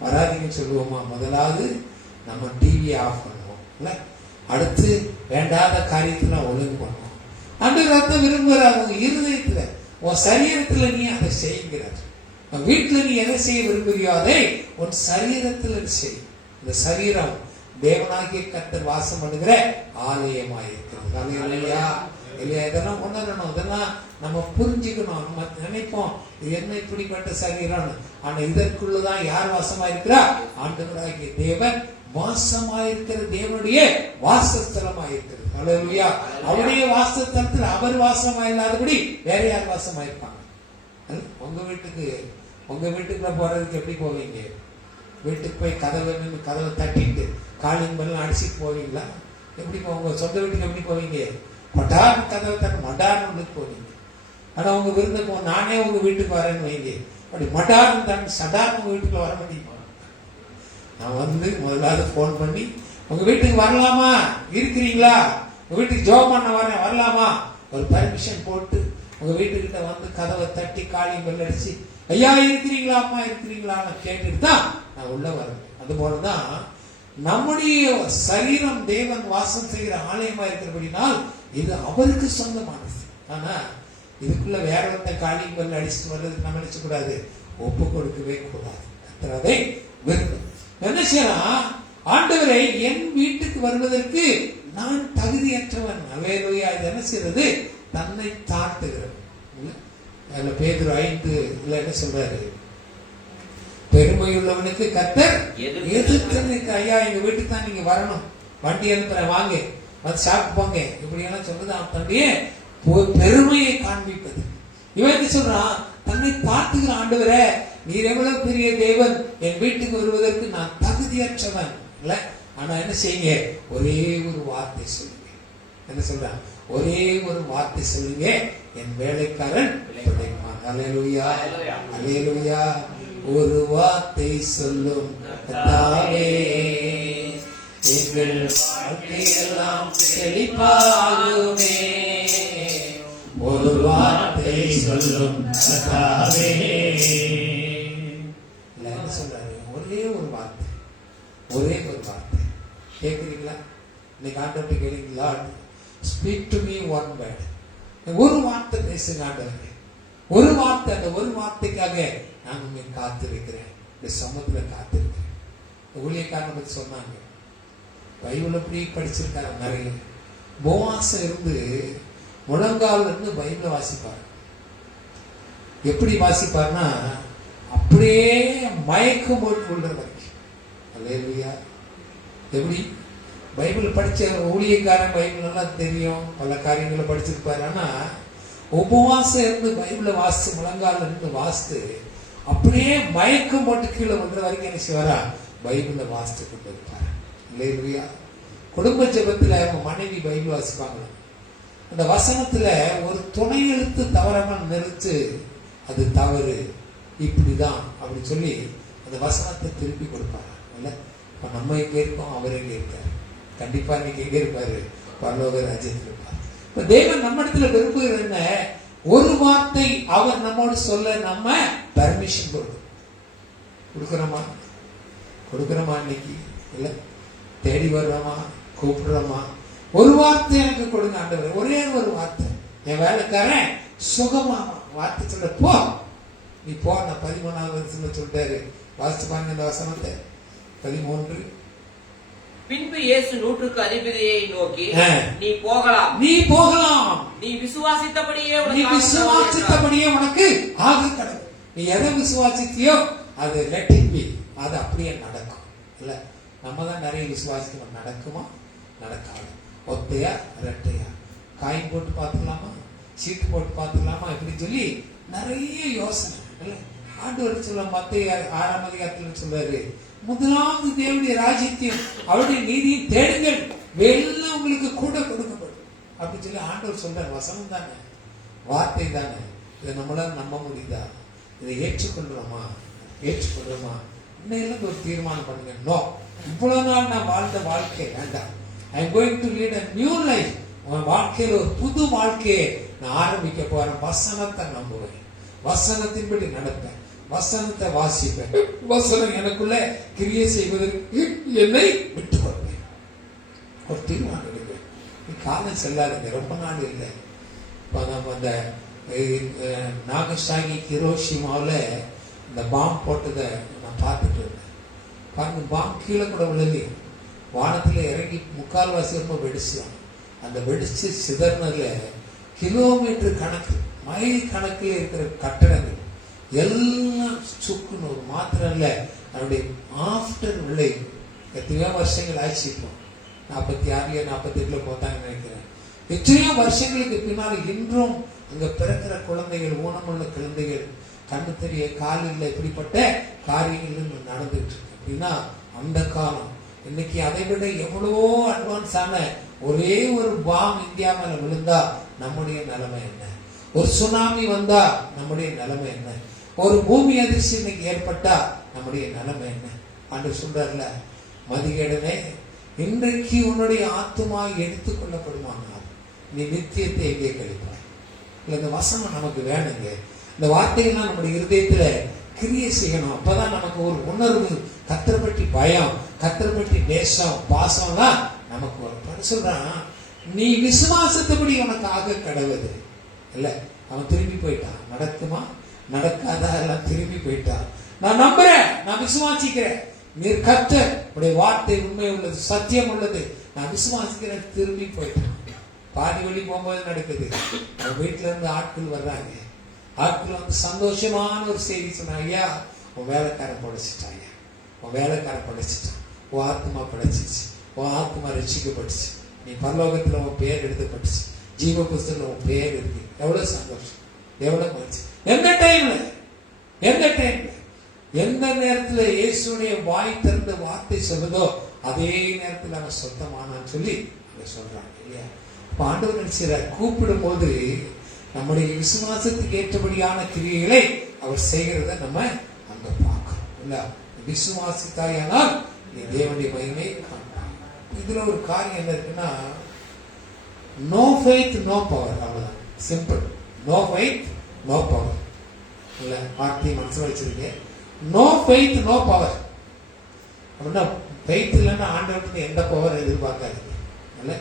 வராதிங்கன்னு சொல்லுவோமா? முதலாவது நம்ம டிவியை ஆஃப் பண்ணுவோம் இல்ல, அடுத்து வேண்டாத காரியத்தெல்லாம் ஒழுங்கு பண்ணுவோம். ஆண்டவர் விரும்புகிறார் உங்க இருதயத்துல, உன் சரீரத்துல நீ அதை செய்கிறார். வீட்டுல நீ எதை செய்ய விரும்புகிறியோ அதை உன் சரீரத்துல செய். இந்த சரீரம் தேவனாகிய கர்த்தர் வாசம் பண்ணுகிற ஆலயமாயிருக்கிறது. இல்லையா? இதெல்லாம் உணரணும், இதெல்லாம் நம்ம புரிஞ்சுக்கணும். நம்ம நினைப்போம் இது என்ன இப்படிப்பட்ட சரீரம், ஆனா இதற்குள்ளதான் யார் வாசமா இருக்கிறா? ஆண்டவராகிய தேவன் வாசமாயிருக்கிற தேவனுடைய வாசஸ்தலமாயிருக்கிறது. அல்லேலூயா. அவருடைய வாசஸ்தலத்தில் அவர் வாசமா இல்லாதபடி வேற யார் வாசமாயிருப்பாங்க? உங்க வீட்டுக்குள்ள போறதுக்கு எப்படி போவீங்க? வீட்டுக்கு போய் கதவை தட்டிட்டு காலிங் பண்ணலாம் அடிச்சுட்டு போவீங்களா? எப்படி உங்க சொந்த வீட்டுக்கு எப்படி போவீங்க? மடார்னு கதவை தட்டு மடார்னு உள்ளுக்கு போவீங்க. ஆனா உங்க விருந்துக்கு நானே உங்க வீட்டுக்கு வரேன்னு வைங்க, அப்படி மடார்னு தான் சடார்னு உங்க வீட்டுக்குள்ள வர முடியுமா? நான் வந்து முதலாவது போன் பண்ணி உங்க வீட்டுக்கு வரலாமா, இருக்கிறீங்களா, உங்க வீட்டுக்கு ஜோம் பண்ண வரேன் வரலாமா, ஒரு பர்மிஷன் போட்டு உங்க வீட்டுக்கிட்ட வந்து கதவை தட்டி காலிங் பெல் அடிச்சு ஐயா இருக்கிறீங்களா அம்மா இருக்கிறீங்களான்னு கேட்டுட்டு தான் நான் உள்ள வரேன். அது போலதான் நம்முடைய சரீரம் தேவன் வாசம் செய்கிற ஆலயமா இருக்கிறபடினால் இது அவருக்கு சொந்தமானது. ஆனா இதுக்குள்ள வேற ஒருத்தன் காலிங் பெல் அடிச்சுட்டு வர்றதுக்கு நம்ம நினைச்ச கூடாது, ஒப்பு கொடுக்கவே கூடாது. கர்த்தரை விரும்பும். என்ன செய்யலாம்? ஆண்டவரை என் வீட்டுக்கு வருவதற்கு நான் தகுதியற்றவன். அல்லேலூயா. இது என்ன செய்யறது? தன்னை தாழ்த்துகிறது. பேதுரு 5 என்ன சொல்றாரு? பெருமையுள்ளவனுக்கு கர்த்தர் எதிர்த்து, ஐயா எங்க வீட்டுக்கு தான் நீங்க வரணும், வண்டி அனுப்புறேன் வாங்க வந்து சாப்பிட்டு போங்க, இப்படி எல்லாம் சொல்றது அவன் தன்னுடைய பெருமையை காண்பிப்பது. இவன் என்ன சொல்றான்? தன்னை தாழ்த்துகிற ஆண்டவரே நீர் எவ்வளவு பெரிய தேவன், என் வீட்டுக்கு வருவதற்கு நான் தகுதியற்றவன் இல்ல. ஆனா என்ன செய்யுங்க? ஒரே ஒரு வார்த்தை சொல்லுங்க. என்ன சொல்றான்? ஒரே ஒரு வார்த்தை சொல்லுங்க, என் வேலைக்காரன் பிழைப்பான். அல்லேலூயா, அல்லேலூயா. ஒரு வார்த்தை சொல்லும் கர்த்தாவே, எங்கள் வாழ்க்கையெல்லாம் செழிப்பாகுமே. ஒரு வார்த்தை சொல்லும் கர்த்தாவே. என்ன சொல்றாரு? ஒரே ஒரு வார்த்தை, ஒரே ஒரு வார்த்தை. கேட்குறீங்களா? இன்னைக்கு ஆண்டவர்கிட்ட கேளுங்களா? Speak to me one word. ஒரு வார்த்தை பேசுங்க ஆண்டவரே, ஒரு வார்த்தை. அந்த ஒரு வார்த்தைக்காக நான் உண்மை காத்திருக்கிறேன், இந்த சமூகத்துல காத்திருக்கிறேன். ஊழியக்காரனை பத்தி சொன்னாங்க, பைபிள் எப்படி படிச்சிருக்காரு நிறைய. போவாசம் இருந்து முழங்கால இருந்து பைபிளை வாசிப்பார். எப்படி வாசிப்பார்னா அப்படியே மயக்கம் போட்டு கொள்ற வரைக்கும். அல்லேலூயா. எப்படி? பைபிள் படிச்ச ஊழியக்காரன் பைபிள் எல்லாம் தெரியும், பல காரியங்களை படிச்சிருப்பாரு. ஆனா உபவாசம் இருந்து பைபிளை வாசிச்சு முழங்கால இருந்து வாசித்து அப்படியே மயக்கம் போட்டு கீழே வந்த வரைக்கும் என்ன செய்வாரா? பைபிளை வாசித்து கொண்டு இருப்பாரு. இல்லையா? குடும்ப ஜெபத்துல அவங்க மனைவி பைபிள் வாசிப்பாங்க. அந்த வசனத்துல ஒரு துணை எழுத்து தவறாம நிறுத்து, அது தவறு, இப்படிதான் அப்படி சொல்லி அந்த வசனத்தை திருப்பி கொடுப்பாங்க. இல்ல, இப்ப நம்ம எங்க இருக்கோம், அவர் எங்க இருக்காரு? கண்டிப்பா இன்னைக்கு எங்க இருப்பாரு? பரலோக ராஜ்யத்தில் இருப்பார். இப்ப தேவன் நம்ம இடத்துல விரும்புகிற என்ன? ஒரு வார்த்தை அவர் நம்மோடு சொல்ல நம்ம பர்மிஷன் கொடுக்கிறோமா? இன்னைக்கு இல்ல, தேடி வர்றோமா, கூப்பிடுறோமா? ஒரு வார்த்தை எனக்கு கொடுங்க ஆண்டவரே, ஒரே ஒரு வார்த்தை. என் வேலைக்காரன் சுகமாமா வார்த்தை சொல்ற, போ நீ போ. நான் 13வது வருஷத்துல சொல்லிட்டாரு. வாசிச்சு பாருங்க இந்த வசனத்தை. 13. பின்பு இயேசு 100க்கு அதிபதியை நோக்கி, நீ போகலாம், நீ விசுவாசித்தபடியே உனக்கு ஆக கடவுள். நீ எதை விசுவாசித்தியோ அது let it be, அது அப்படியே நடக்கும். இல்ல, நம்ம தான் நிறைய விசுவாசிக்கணும். நடக்குமா நடக்காது, ஒத்தையா ரெட்டையா, காயின் போட்டு பார்த்துக்கலாமா, சீட்டு போட்டு பார்த்துக்கலாமா, இப்படி சொல்லி நிறைய யோசனை. இல்ல, ஆண்டவர் சொல்ல மத்திய 6ஆம் அதிகாரத்தில் சொல்றாரு, முதலாவது தேவனுடைய ராஜ்யத்தையும் அவருடைய நீதியும் தேடுங்கள், எல்லாம் உங்களுக்கு கூட கொடுக்கப்படும் அப்படி சொல்லி ஆண்டவர் சொல்ற வசனம் தானே, வார்த்தை தானே. இதை நம்மளால நம்ப முடியுதா? இதை ஏற்றுக்கொள்றோமா? இன்னைக்கு ஒரு தீர்மானம் பண்ணுங்க. நோ, இவ்வளவு நாள் நான் வாழ்ந்த வாழ்க்கை வேண்டாம். I am going to lead a new life. உன் வாழ்க்கையில ஒரு புது வாழ்க்கையை நான் ஆரம்பிக்க போறேன். வசனத்தை நம்புவேன், வசனத்தின்படி நடப்பேன், வசனத்தை வாசிப்பேன், வசனம் எனக்குள்ள கிரியை செய்வதற்கு என்னை விட்டு கொடுப்பேன். ஒரு தீர்மானம் எடுப்பேன். காலம் செல்லாதுங்க, ரொம்ப நாள் இல்லை. இப்போ நம்ம அந்த நாகசாகி ஹிரோஷிமாவில் இந்த பாம்பு போட்டதை நான் பார்த்துட்டு இருந்தேன். பாருங்க, பாம்பு கீழே கூட விழலையே, வானத்தில் இறங்கி 3/4 ரொம்ப வெடிச்சுதான். அந்த வெடிச்சு சிதறினதுல கிலோமீட்டர் கணக்கு, மைல் கணக்கில் இருக்கிற கட்டடங்கள் எல்லாம் சுக்குன்னு ஒரு மாத்திரம் இல்ல, அவருடைய ஆஃப்டர் விளைவு எத்தனையோ வருஷங்கள் ஆயிடுச்சு. இப்போ 46 48 போத்தாங்க நினைக்கிறேன். எத்தனையோ வருஷங்களுக்கு பின்னால் இன்றும் அங்க பிறக்கிற குழந்தைகள், ஊனமுள்ள குழந்தைகள், கண்ணு தெரிய கால் இல்லை, இப்படிப்பட்ட காரியங்கள் நடந்துட்டு இருக்கு. அப்படின்னா அந்த காலம். இன்னைக்கு அதை விட எவ்வளவோ அட்வான்ஸ் ஆன ஒரே ஒரு பாம் இந்தியா மேல விழுந்தா நம்முடைய நிலைமை என்ன? ஒரு சுனாமி வந்தா நம்முடைய நிலைமை என்ன? ஒரு பூமி அதிர்ச்சி இன்னைக்கு ஏற்பட்டா நம்முடைய நிலைமை என்ன? ஆண்டவர் சொல்றாருல, மதிகேடனே, இன்றைக்கு உன்னுடைய ஆத்துமா எடுத்துக் கொள்ளப்படுமானால் நீ நித்தியத்தை எங்கே கழிப்பாய்? இல்ல, இந்த வசனம் நமக்கு வேணுங்க. இந்த வார்த்தைகள்லாம் நம்முடைய இருதயத்துல கிரியை செய்யணும். அப்பதான் நமக்கு ஒரு உணர்வு, கர்த்தரை பற்றி பயம், கர்த்தரை பற்றி நேசம், பாசம்லாம் நமக்கு வரும். சொல்றான், நீ விசுவாசத்தபடி உனக்கு ஆக கடவுது இல்ல. அவன் திரும்பி போயிட்டான். நடக்குமா நடக்காதா எல்லாம் திரும்பி போயிட்டான். நான் நம்புறேன், நான் விசுவாசிக்கிறேன், நீர் கர்த்தர், உடைய வார்த்தை உண்மை உள்ளது, சத்தியம் உள்ளது, நான் விசுவாசிக்கிறேன். திரும்பி போயிட்டான். பாதி வழி போகும்போது நடக்குது. அவன் வீட்டுல இருந்து ஆட்கள் வர்றாங்க. ஆட்கள் வந்து சந்தோஷமான ஒரு செய்தி சொன்னாங்க, ஐயா உன் வேலைக்காரன் படைச்சிட்டாங்க, உன் வேலைக்காரன் படைச்சிட்டான், உன் ஆத்மா படைச்சிச்சு, உன் ஆத்மா ரசிக்கப்பட்டுச்சு, நீ பரலோகத்துல உன் பெயர் எழுதப்பட்டுச்சு, ஜீவ புஸ்தகத்துல உன் பெயர் இருக்கு. எவ்வளவு சந்தோஷம், எவ்வளவு மகிழ்ச்சி. எந்த டைம்ல எந்த நேரத்துல இயேசுடைய வாய் திறந்த வார்த்தை சொல்லுதோ அதே நேரத்தில் அவன் சொந்தமானான்னு சொல்லி அவங்க சொல்றாங்க இல்லையா? ஆண்டவர் நினைச்சார், கூப்பிடும் போது நம்முடைய விசுவாசத்துக்கு ஏற்றபடியான கிரியைகளை அவர் செய்கிறத நம்ம அங்க பார்க்கிறோம் இல்ல. விசுவாசித்தாயானால் நீ தேவனுடைய மகிமை காண்பாய். இதுல ஒரு காரியம் என்ன இருக்குன்னா, நோ ஃபெய்த் நோ பவர். அவ்வளவுதான், simple. No faith no power இல்ல. வார்த்தையை மனசுல வச்சிருக்கீங்க. நோ ஃபெய்த் நோ பவர் அப்படின்னா, ஃபெய்த் இல்லைன்னா ஆண்டவருக்கு எந்த பவர் எதிர்பார்க்காதீங்க இல்ல.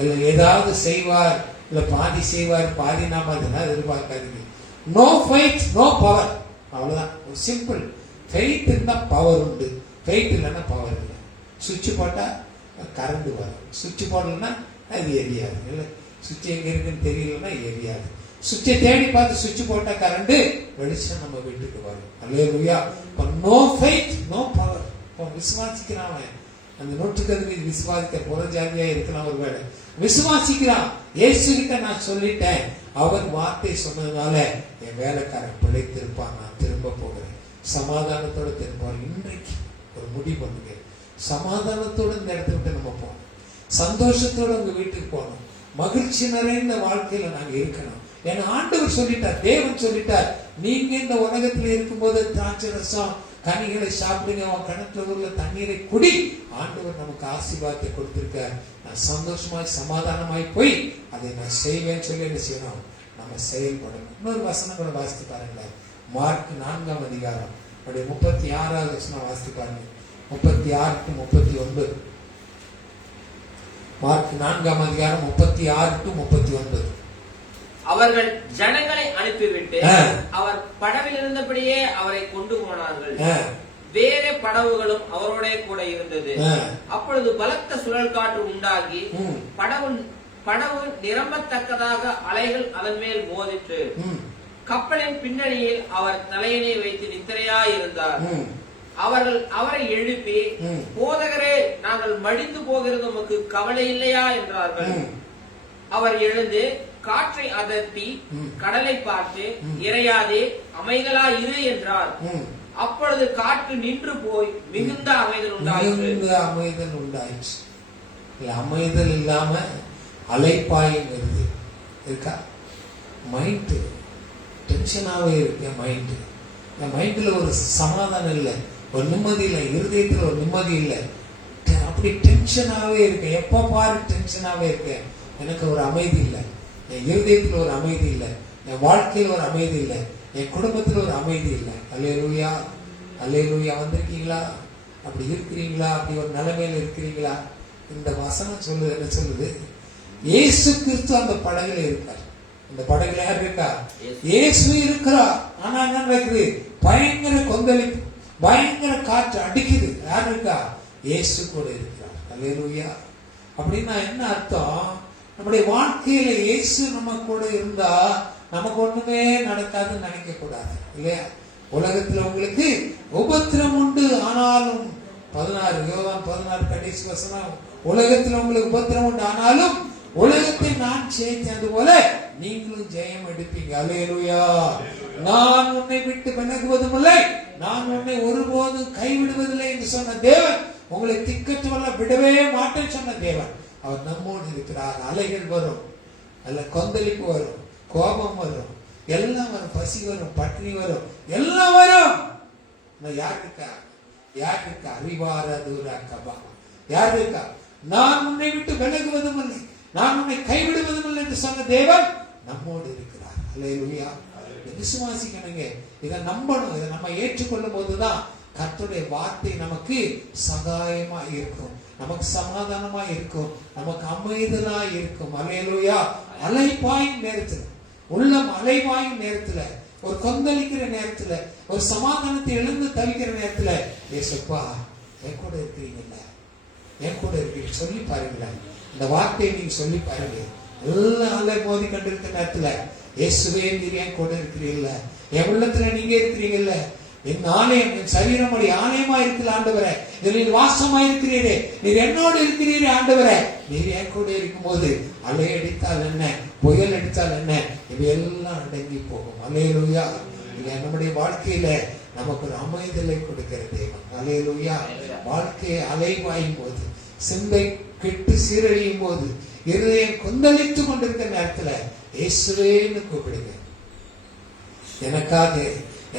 இல்ல ஏதாவது செய்வார், இல்ல பாதி செய்வார், பாதி நாம அதெல்லாம் எதிர்பார்க்காதீங்க. நோ ஃபெய்த் நோ பவர், அவ்வளவுதான். ஒரு சிம்பிள். ஃபெய்த் இருந்தா பவர் உண்டு, ஃபெய்த் இல்லைன்னா பவர் இல்லை. சுவிட்ச் போட்டா கரண்ட் வரும், சுவிட்ச் போடலன்னா அது எரியாது இல்லை. சுவிட்ச் எங்க இருக்குன்னு தெரியலன்னா எரியாது. சுவிட்சை தேடி பார்த்து சுவிட்ச் போட்டா கரண்ட் வெளிச்சம் நம்ம வீட்டுக்கு வரும். Hallelujah. No faith no power. விசுவாசிக்கிறான் அந்த நூற்றுக்கு விசுவாசிக்க புறஜாதியா இருக்கலாம், ஒரு வேலை விசுவாசிக்கிறான். இயேசு கிட்ட நான் சொல்லிட்டேன், அவர் வார்த்தை சொன்னதுனால என் வேலைக்காரன் பிழைத்திருப்பான், நான் திரும்ப போகிறேன், சமாதானத்தோட திருப்பார். இன்றைக்கு ஒரு முடிவு பண்ணுங்க, சமாதானத்தோட இந்த இடத்த விட்டு நம்ம போகணும், சந்தோஷத்தோட உங்க வீட்டுக்கு போகணும், மகிழ்ச்சி நிறைந்த வாழ்க்கையில நாங்க இருக்கணும். ஏன்னா ஆண்டவர் சொல்லிட்டார், தேவன் சொல்லிட்டார், நீங்க இந்த உலகத்துல இருக்கும்போது திராட்சை ரசம் கனிகளை சாப்பிடுங்க, அவன் கிணத்துல உள்ள தண்ணீரை குடி. ஆண்டவர் நமக்கு ஆசீர்வாதத்தை கொடுத்திருக்க. நான் சந்தோஷமாய் சமாதானமாய் போய் அதை நான் செய்வேன்னு சொல்லி என்ன செய்யணும், நம்ம செயல்படணும். இன்னொரு வசனம் கூட வாசித்து பாருங்களேன். மார்க் 4ஆம் அதிகாரம் 36வது வசனம் வாசித்து பாருங்க. 36 to 39. மார்க் 4ஆம் அதிகாரம் 36 to 39. அவர்கள் ஜனங்களை அனுப்பிவிட்டு அவர் படவில் இருந்தபடியே அவரை கொண்டு போனார்கள். வேற படவுகளும் அவரோட கூட இருந்தது. அப்பொழுது பலத்த சுழல் காற்று உண்டாகி படவு நிரம்பத்தக்கதாக அலைகள் அதன் மேல் மோதிற்று. கப்பலின் பின்னணியில் அவர் தலையினை வைத்து நித்திரையாயிருந்தார். அவர்கள் அவரை எழுப்பி, போதகரே, நாங்கள் மடிந்து போகிறது உமக்கு கவலை இல்லையா என்றார்கள். அவர் எழுந்து காற்றை அதட்டி கடலை பார்த்து, இறையாதே, அமைதலா இரு என்றார். அப்பொழுது காற்று நின்று போய் மிகுந்த அமைதல் உண்டாயிற்று. அமைதல் இல்லாம அலைப்பாயும் வருது இருக்கா? மைண்ட் டென்ஷனாவே இருக்கு. மைண்ட்ல ஒரு சமாதானம் இல்லை, ஒரு நிம்மதி இல்லை, இருதயத்துல ஒரு நிம்மதி இல்லை. அப்படி டென்ஷனாவே இருக்கு, எப்ப பாரு டென்ஷனாவே இருக்கு. எனக்கு ஒரு அமைதி இல்லை, என் இருதயத்துல ஒரு அமைதி இல்லை, என் வாழ்க்கையில் ஒரு அமைதி இல்லை, என் குடும்பத்துல ஒரு அமைதி இல்லை. அல்லேலூயா, அல்லேலூயா. வந்திருக்கீங்களா? அப்படி இருக்கிறீங்களா? அப்படி ஒரு நிலைமையில இருக்கிறீங்களா? இந்த வசனம் சொல்லுது, என்ன சொல்லுது? இயேசு கிறிஸ்து அந்த படகுல இருக்கார். இந்த படகுல யார் இருக்கா? இயேசு இருக்கிறார். ஆனா என்ன நடக்குது? பயங்கர கொந்தளிப்பு, பயங்கர காற்று அடிக்குது. யார் இருக்கா? இயேசு கூட இருக்கிறார். அல்லேலூயா. அப்படின்னா என்ன அர்த்தம்? நம்முடைய வாழ்க்கையில இயேசு நம்ம கூட இருந்தா நமக்கு ஒண்ணுமே நடக்காதுன்னு நினைக்க கூடாது இல்லையா? உலகத்துல உங்களுக்கு உபத்திரம் உண்டு, ஆனாலும் 16 யோவான் 16 கடைசி வசனம், உலகத்துல உங்களுக்கு உபத்திரம் உண்டு ஆனாலும் உலகத்தை நான் ஜெயித்தது போல நீங்களும் ஜெயம் எடுப்பீங்க. அல்லேலூயா. நான் உன்னை விட்டு விலகுவதும் இல்லை, நான் உன்னை ஒருபோதும் கைவிடுவதில்லை என்று சொன்ன தேவன், உங்களை திக்கற்றவல்ல விடவே மாட்டேன்னு சொன்ன தேவன், அவர் நம்மோடு இருக்கிறார். அலைகள் வரும், அல்ல கொந்தளிப்பு வரும், கோபம் வரும், எல்லாம் வரும், பசி வரும், பட்டினி வரும், எல்லாம் வரும். யாருக்கா யாருக்கா அறிவாரதுராக்கபா யாருக்கா? நான் உன்னை விட்டு விலகுவதும் இல்லை, நான் உன்னை கைவிடுவதும் இல்லை என்று சொன்ன தேவன் நம்மோடு இருக்கிறார். அல்லேலூயா. விசுவாசிக்கணுங்க, இதை நம்பணும். இதை நம்ம ஏற்றுக்கொள்ளும் போதுதான் கர்த்தருடைய வார்த்தை நமக்கு சகாயமா இருக்கும், நமக்கு சமாதானமா இருக்கும், நமக்கு அமைதலா இருக்கும். அல்லேலூயா. அலைபாயும் நேரத்துல, உள்ளம் அலைபாயும் நேரத்துல, ஒரு கொந்தளிக்கிற நேரத்துல, ஒரு சமாதானத்தை எழுந்து தவிக்கிற நேரத்துல, ஏசப்பா என் கூட இருக்கிறீங்கல்ல, என் கூட இருக்கிறீங்க சொல்லி பாருங்களேன். இந்த வார்த்தையை நீங்க சொல்லி பாருங்க. எல்லாம் அலை மோதி கண்டிருக்கிற நேரத்துல, இயேசுவே நீர் என் கூட இருக்கிறீங்கல்ல, என் உள்ளத்துல நீங்க இருக்கிறீங்கல்ல, என் ஆலயம், என் சரீரம் ஆலயமா இருக்கிற ஆண்டவரே, இதில் நீர் வாசமா இருக்கிறீரே, நீர் என்னோடு இருக்கிறீரே ஆண்டவரே, நீர் என் கூட இருக்கும் போது அலை அடித்தால் என்ன, புயல் அடித்தால் என்ன, இவையெல்லாம் அடங்கி போகும். அல்லேலூயா. இது நம்முடைய வாழ்க்கையில நமக்கு ஒரு அமைதலை கொடுக்கிற தேவன். அல்லேலூயா. வாழ்க்கையை அலைவாயும் போது, சிந்தை கெட்டு சீரழியும் போது, இருதயம் கொந்தளித்து கொண்டிருக்கிற நேரத்துல இயேசுவேன்னு கூப்பிடுங்க. எனக்காக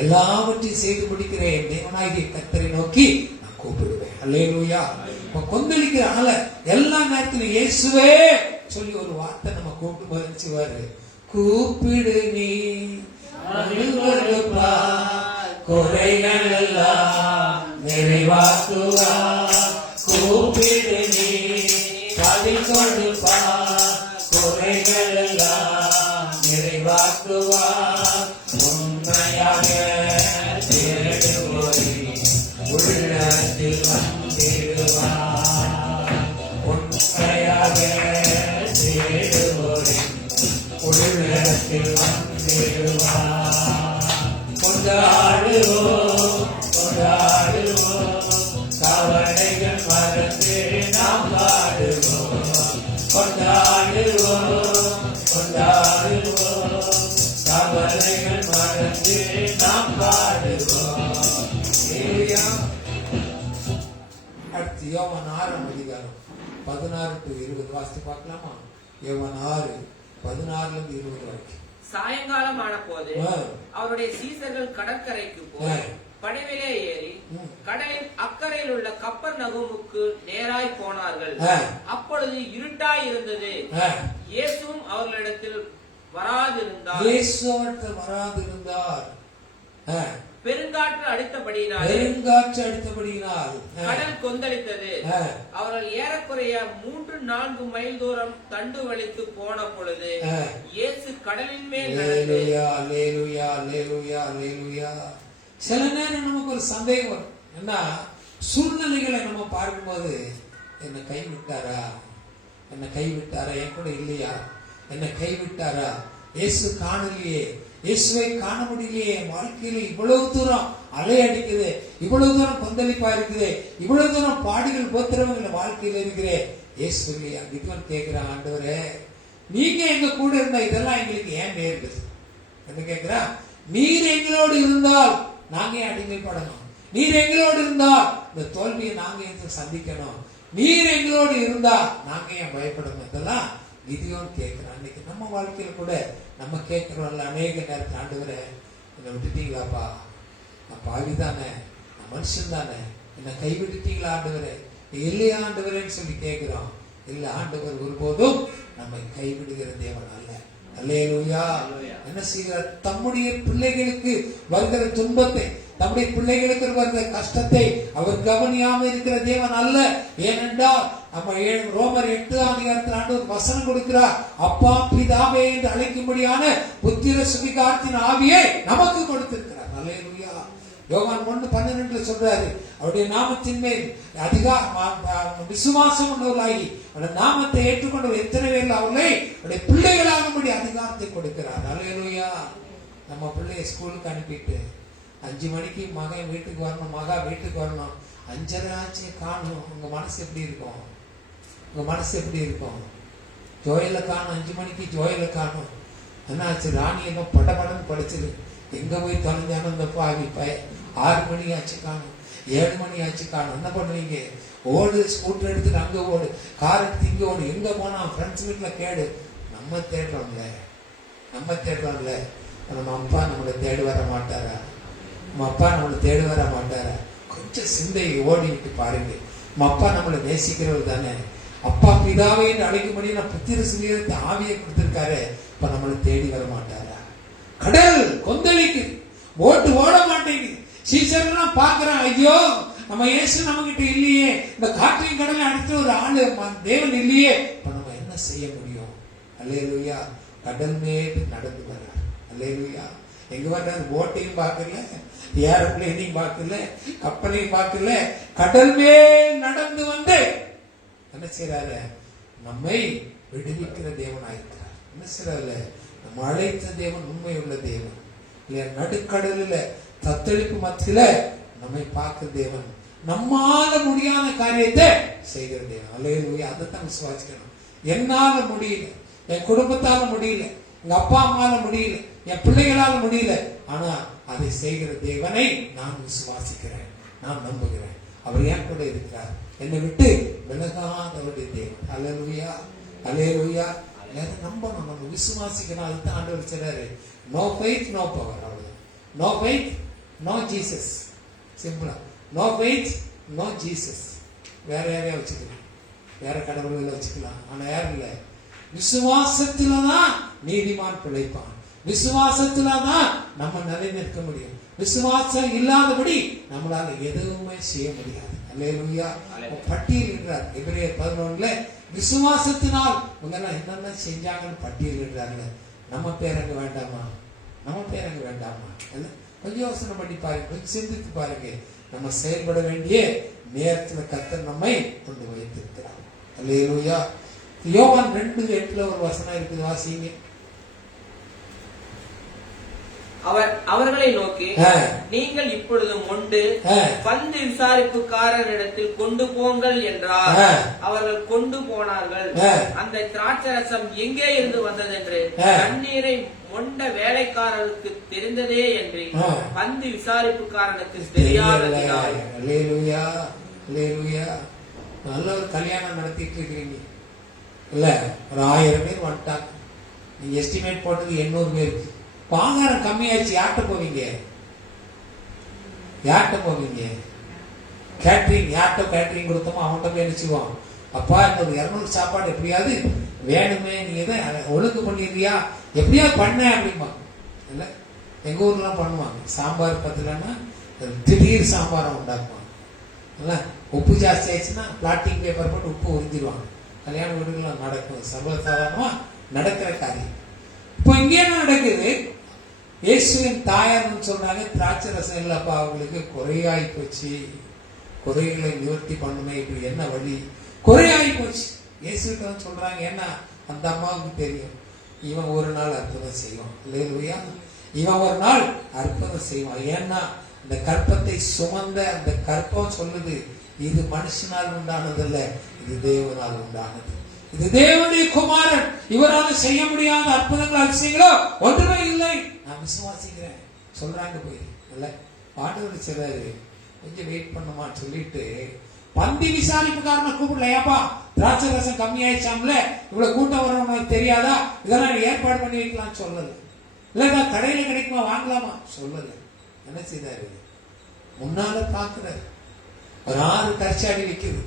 எல்லாவற்றையும் செய்து முடிக்கிற என் தேவனாகிய கர்த்தரை நோக்கி நான் கூப்பிடுவேன். அல்லேலூயா. கொந்தளிக்கிற ஆள எல்லா நேரத்திலும் இயேசுவே சொல்லி ஒரு வார்த்தை நம்ம கூப்பிட்டு மதிச்சுவாரு. கூப்பிடு நீ குறைகள் எல்லாம் நிறைவாக்குவா, கூப்பிடு நீ பதில் கொடுப்பா, குறைகள் எல்லாம் நிறைவாக்குவா, உண்மையாக தேடுவோரே உள்ளத்தில் வந்திடுவா, உண்மையாக தேடுவோரே உள்ளத்தில் வந்திடுவா. கொண்டாடுவோம் கொண்டாடுவோம், கவலைகள் மறந்து நாம் பாடுவோம். கொண்டாடுவோம் கொண்டாடுவோம், கவலைகள் மறந்து நாம் பாடுவோம். அடுத்து யோவான் 6ஆம் அதிகாரம் 16 to 20 வாசித்து பார்க்கலாமா? யோவான் 6:16-20 வரைக்கும். சாயங்காலம் ஆன போது அவருடைய சீசர்கள் கடற்கரைக்கு போய் படவிலே ஏறி கடலின் அக்கறையில் உள்ள கப்பர்நகூமுக்கு நேராய் போனார்கள். அப்பொழுது இருட்டாய் இருந்தது. இயேசுவும் அவர்களிடத்தில் வராதிருந்தார். பெருங்காற்று அடித்தபடியினால் கடல் கொந்தளித்தது. அவர்கள் ஏறக்குறைய 3-4 மைல் தூரம் தண்டு வலித்து போன பொழுது இயேசு கடலின் மேல் நடந்து. சில நேரம் நமக்கு ஒரு சந்தேகம் வரும். என்ன சூழ்நிலைகளை நம்ம பார்க்கும்போது, என்னை கைவிட்டாரா, என்னை கைவிட்டாரா, என் கூட இல்லையா, என்னை கைவிட்டாரா, இயேசு காணலையே, இயேசுவை காண முடியலையே, வாழ்க்கையில இவ்வளவு தூரம் அலை அடிக்குது, இவ்வளவு தூரம் கொந்தளிப்பா இருக்குது, இவ்வளவு தூரம் பாடுகள் போத்திரவங்க வாழ்க்கையில இருக்கிறே, இயேசு இல்லையா? இதுவன் கேட்கிறான், ஆண்டவரே நீங்க எங்க கூட இருந்தா இதெல்லாம் எங்களுக்கு ஏன் நேர்ந்தது என்ன கேட்கிறா? நீர் எங்களோடு இருந்தால் நாங்க ஏன் அடிமைப்படணும்? நீர் எங்களோடு இருந்தால் இந்த தோல்வியை நாங்க ஏன் சந்திக்கணும்? நீர் எங்களோடு இருந்தா நாங்க ஏன் பயப்படணும்? இதெல்லாம் கிதியோன் கேட்கிறான். இன்னைக்கு நம்ம வாழ்க்கையில கூட நம்ம கேட்கிறோம்ல, அநேக நேரத்தில் ஆண்டவரே என்னை விட்டுட்டீங்களாப்பா, நான் பாவி தானே, நான் மனுஷன் தானே, என்னை கைவிட்டுட்டீங்களா ஆண்டவரே, இல்லையா ஆண்டவரேன்னு சொல்லி கேட்கிறோம். இல்ல, ஆண்டவர் ஒருபோதும் நம்மை கைவிடுகிற தேவன் அல்ல. அல்லேலூயா. என்ன செய்கிறார்? தம்முடைய பிள்ளைகளுக்கு வருகிற துன்பத்தை, தம்முடைய பிள்ளைகளுக்கு வருகிற கஷ்டத்தை அவர் கவனியாம இருக்கிற தேவன் அல்ல. ஏனென்றால் நம்ம ரோமர் 8ஆம் அதிகாரத்தில் ஆண்டவர் வசனம் கொடுக்கிறார். அப்பா பிதாவே என்று அழைக்கும்படியான புத்திர சுவிகாரத்தின் ஆவியை நமக்கு கொடுத்திருக்கிறார். அல்லேலூயா. யோவான் 1:12 சொல்றாரு, அவருடைய நாமத்தின் மேல் விசுவாசம் உள்ளவர்களாகி அவருடைய நாமத்தை ஏற்றுக்கொண்டு எத்தனை பேர் அவர்களை அவருடைய பிள்ளைகளாகும்படி அதிகாரத்தை கொடுக்கிறார். அல்லேலூயா. நம்ம பிள்ளைய ஸ்கூலுக்கு அனுப்பிட்டு 5 மணிக்கு மகன் வீட்டுக்கு வரணும், மகா வீட்டுக்கு வரணும், 5:30 ஆச்சு காணும். உங்க மனசு எப்படி இருக்கும்? உங்க மனசு எப்படி இருக்கும்? ஜோயில காணும், 5 மணிக்கு ஜோயில காணும். என்னாச்சு? ராணி என்ன படபடன்னு படிச்சது, எங்க போய் தொலைஞ்சானோ இந்த பாவி 6 மணி ஆச்சு காணும், 7 மணி ஆச்சு காணும். என்ன பண்ணுவீங்க? ஓடு, ஸ்கூட்டர் எடுத்துட்டு அங்க ஓடு, கார் எடுத்து இங்க ஓடு, எங்க போனா ஃப்ரெண்ட்ஸ் வீட்டுல கேடு. நம்ம தேடுறோம்ல, நம்ம தேடுறோம்ல. நம்ம அப்பா நம்மளை தேடி வர மாட்டாரா? நம்ம அப்பா நம்மளை தேடி வர மாட்டாரா? கொஞ்சம் சிந்தையை ஓடிவிட்டு பாருங்க. நம்ம அப்பா நம்மளை நேசிக்கிறவர் தானே. அப்பா பிதாவை என்று அழைக்கும்படி நான் புத்திர சுவியத்தை ஆவியை கொடுத்திருக்காரு. இப்ப நம்மளை தேடி வர மாட்டாரா? கடல் கொந்தளிக்கு, ஓட்டு ஓட மாட்டேங்குது. சீசர்லாம் பாக்குறான், ஐயோ நம்ம இயேசு நம்ம கிட்ட இல்லையே, இந்த காற்றையும் கடலை அடுத்து ஒரு ஆளு தேவன் இல்லையே, இப்ப நம்ம என்ன செய்ய முடியும்? அல்லேலூயா. கடல் மேல் நடந்து வர்றார். அல்லேலூயா. எங்க வர்றாரு? போட்டையும் பார்க்கல, ஏரோப்ளேனையும் பார்க்கல, கப்பலையும் பார்க்கல, கடல் மேல் நடந்து வந்து என்ன செய்யறாரு? நம்மை விடுவிக்கிற தேவனாயிருக்கிறார். என்ன செய்யறாரு? நம்ம அழைத்த தேவன் உண்மை உள்ள தேவன் இல்லையா? நடுக்கடலில் தத்தளிப்பு மத்தியில நம்மை பார்க்கிற தேவன், நம்மால முடியாத காரியத்தை செய்கிற தேவன். அல்லேலூயா. அதைத்தான் விசுவாசிக்கணும். என்னால முடியல, என் குடும்பத்தால முடியல, எங்க அப்பா அம்மால முடியல, என் பிள்ளைகளால முடியல, ஆனா அதை செய்கிற தேவனை நான் விசுவாசிக்கிறேன், நான் நம்புகிறேன். அவர் என் கூட இருக்கிறார், என்னை விட்டு விலகாதவருடைய தேவன். அல்லேலூயா. அல்லேலூயா. நம்பணும், நம்ம விசுவாசிக்கணும். அதுதான் ஆண்டவர் சொல்றாரு, நோ ஃபெய்த் நோ பவர். அவ்வளவு. No faith no Jesus. சிம்பிளா, நோ ஃபெய்த் நோ ஜீசஸ். வேற யாரையா வச்சுக்கலாம், வேற கடவுள்களை வச்சுக்கலாம், ஆனா யாரும் இல்லை. விசுவாசத்துலதான் நீதிமான் பிழைப்பான். விசுவாசத்துலதான் நம்ம நிலை நிற்க முடியும். விசுவாசம் இல்லாதபடி நம்மளால எதுவுமே செய்ய முடியாது. அல்லேலூயா. பட்டியலிடுறார் எபிரேயர் 11 விசுவாசத்தினால் இவங்கெல்லாம் என்னென்ன செஞ்சாங்கன்னு பட்டியலிடுறாங்க. நம்ம பேர் அங்க வேண்டாமா? நம்ம பேர் அங்க வேண்டாமா? கொஞ்சம் யோசனை பண்ணி பாருங்க, கொஞ்சம் சிந்தித்து பாருங்க. நம்ம செயல்பட வேண்டிய நேரத்துல கர்த்தர் நம்மை கொண்டு வைத்திருக்கிறார். அல்லேலூயா. யோவான் 2:8 ஒரு வசனம் இருக்குது, வாசிங்க. அவர்களை நோக்கி, நீங்கள் இப்பொழுது மொண்டு பந்து விசாரிப்புக்காரரிடத்தில் கொண்டு போங்கள் என்றார். அவர்கள் கொண்டு போனார்கள். அந்த திராட்சரசம் எங்கே இருந்து வந்ததென்று தண்ணீரை மொண்ட வேலைக்காரருக்கு தெரிந்ததே என்று பந்து விசாரிப்புக்காரனுக்கு தெரியாததினால். அல்லேலூயா. அல்லேலூயா. நல்ல ஒரு கல்யாணம் நடத்திட்டு இருக்கிறீங்க இல்ல, ஒரு 1000 பேர் வந்துட்டாங்க, நீங்க எஸ்டிமேட் போட்டது 800 பேருக்கு. ஆகாரம் கம்மியாச்சு, யார்கிட்ட போவீங்க? யார்கிட்ட போவீங்க? கேட்டரிங், யார்கிட்ட கேட்டரிங் கொடுத்தோமோ அவன்கிட்ட போய் நினைச்சுவோம், அப்பா இன்னொரு 200 சாப்பாடு எப்படியாவது வேணுமே, நீங்க தான் ஒழுங்கு பண்ணிடுறியா, எப்படியாவது பண்ண அப்படிமா. இல்ல, எங்க ஊர்லாம் பண்ணுவாங்க, சாம்பார் பத்தலன்னா திடீர் சாம்பாரை உண்டாக்குவாங்க. இல்ல, உப்பு ஜாஸ்தி ஆயிடுச்சுன்னா பிளாஸ்டிக் பேப்பர் போட்டு உப்பு உறிஞ்சிடுவாங்க. கல்யாண வீடுகள்லாம் நடக்கும், சர்வசாதாரணமா நடக்கிற காரியம். இப்போ இங்கே என்ன நடக்குது? இயேசுவின் தாயார்னு சொல்றாங்க, திராட்சை ரசம் இல்லப்பா அவங்களுக்கு குறையாய் போச்சு, குறைகளை நிவர்த்தி பண்ணுமே, இப்படி என்ன வழி? குறையாய் போச்சு. இயேசுகிட்ட சொல்றாங்க, ஏன்னா அந்த அம்மாவுக்கு தெரியும் இவன் ஒரு நாள் அற்புதம் செய்வான். இல்லையா? இவன் ஒரு நாள் அற்புதம் செய்வான். ஏன்னா இந்த கற்பத்தை சுமந்த அந்த கற்பம் சொல்லுது, இது மனுஷனால் உண்டானதல்ல, இது தேவனால் உண்டானது, இது தேவனுடைய குமாரன், இவரால் செய்ய முடியாத அற்புதங்கள் அதிசயங்களோ ஒன்றுமே இல்லை, நான் விசுவாசிக்கிறேன் சொல்றாங்க. போய் இல்ல, ஆண்டவர் சொல்றாரு, கொஞ்சம் வெயிட் பண்ணுமான்னு சொல்லிட்டு பந்தி விசாரிப்புக்காரனை கூப்பிடல. ஏப்பா திராட்சை ரசம் கம்மியாயிடுச்சாம்ல, இவ்வளவு கூட்டம் வரணும் தெரியாதா, இதெல்லாம் ஏற்பாடு பண்ணி வைக்கலாம்னு சொல்லல. இல்ல கடையில கிடைக்குமா, வாங்கலாமா சொல்லல. என்ன செய்தாரு? முன்னால பாக்குறாரு, ஒரு 6 கற்சாடி விற்குது.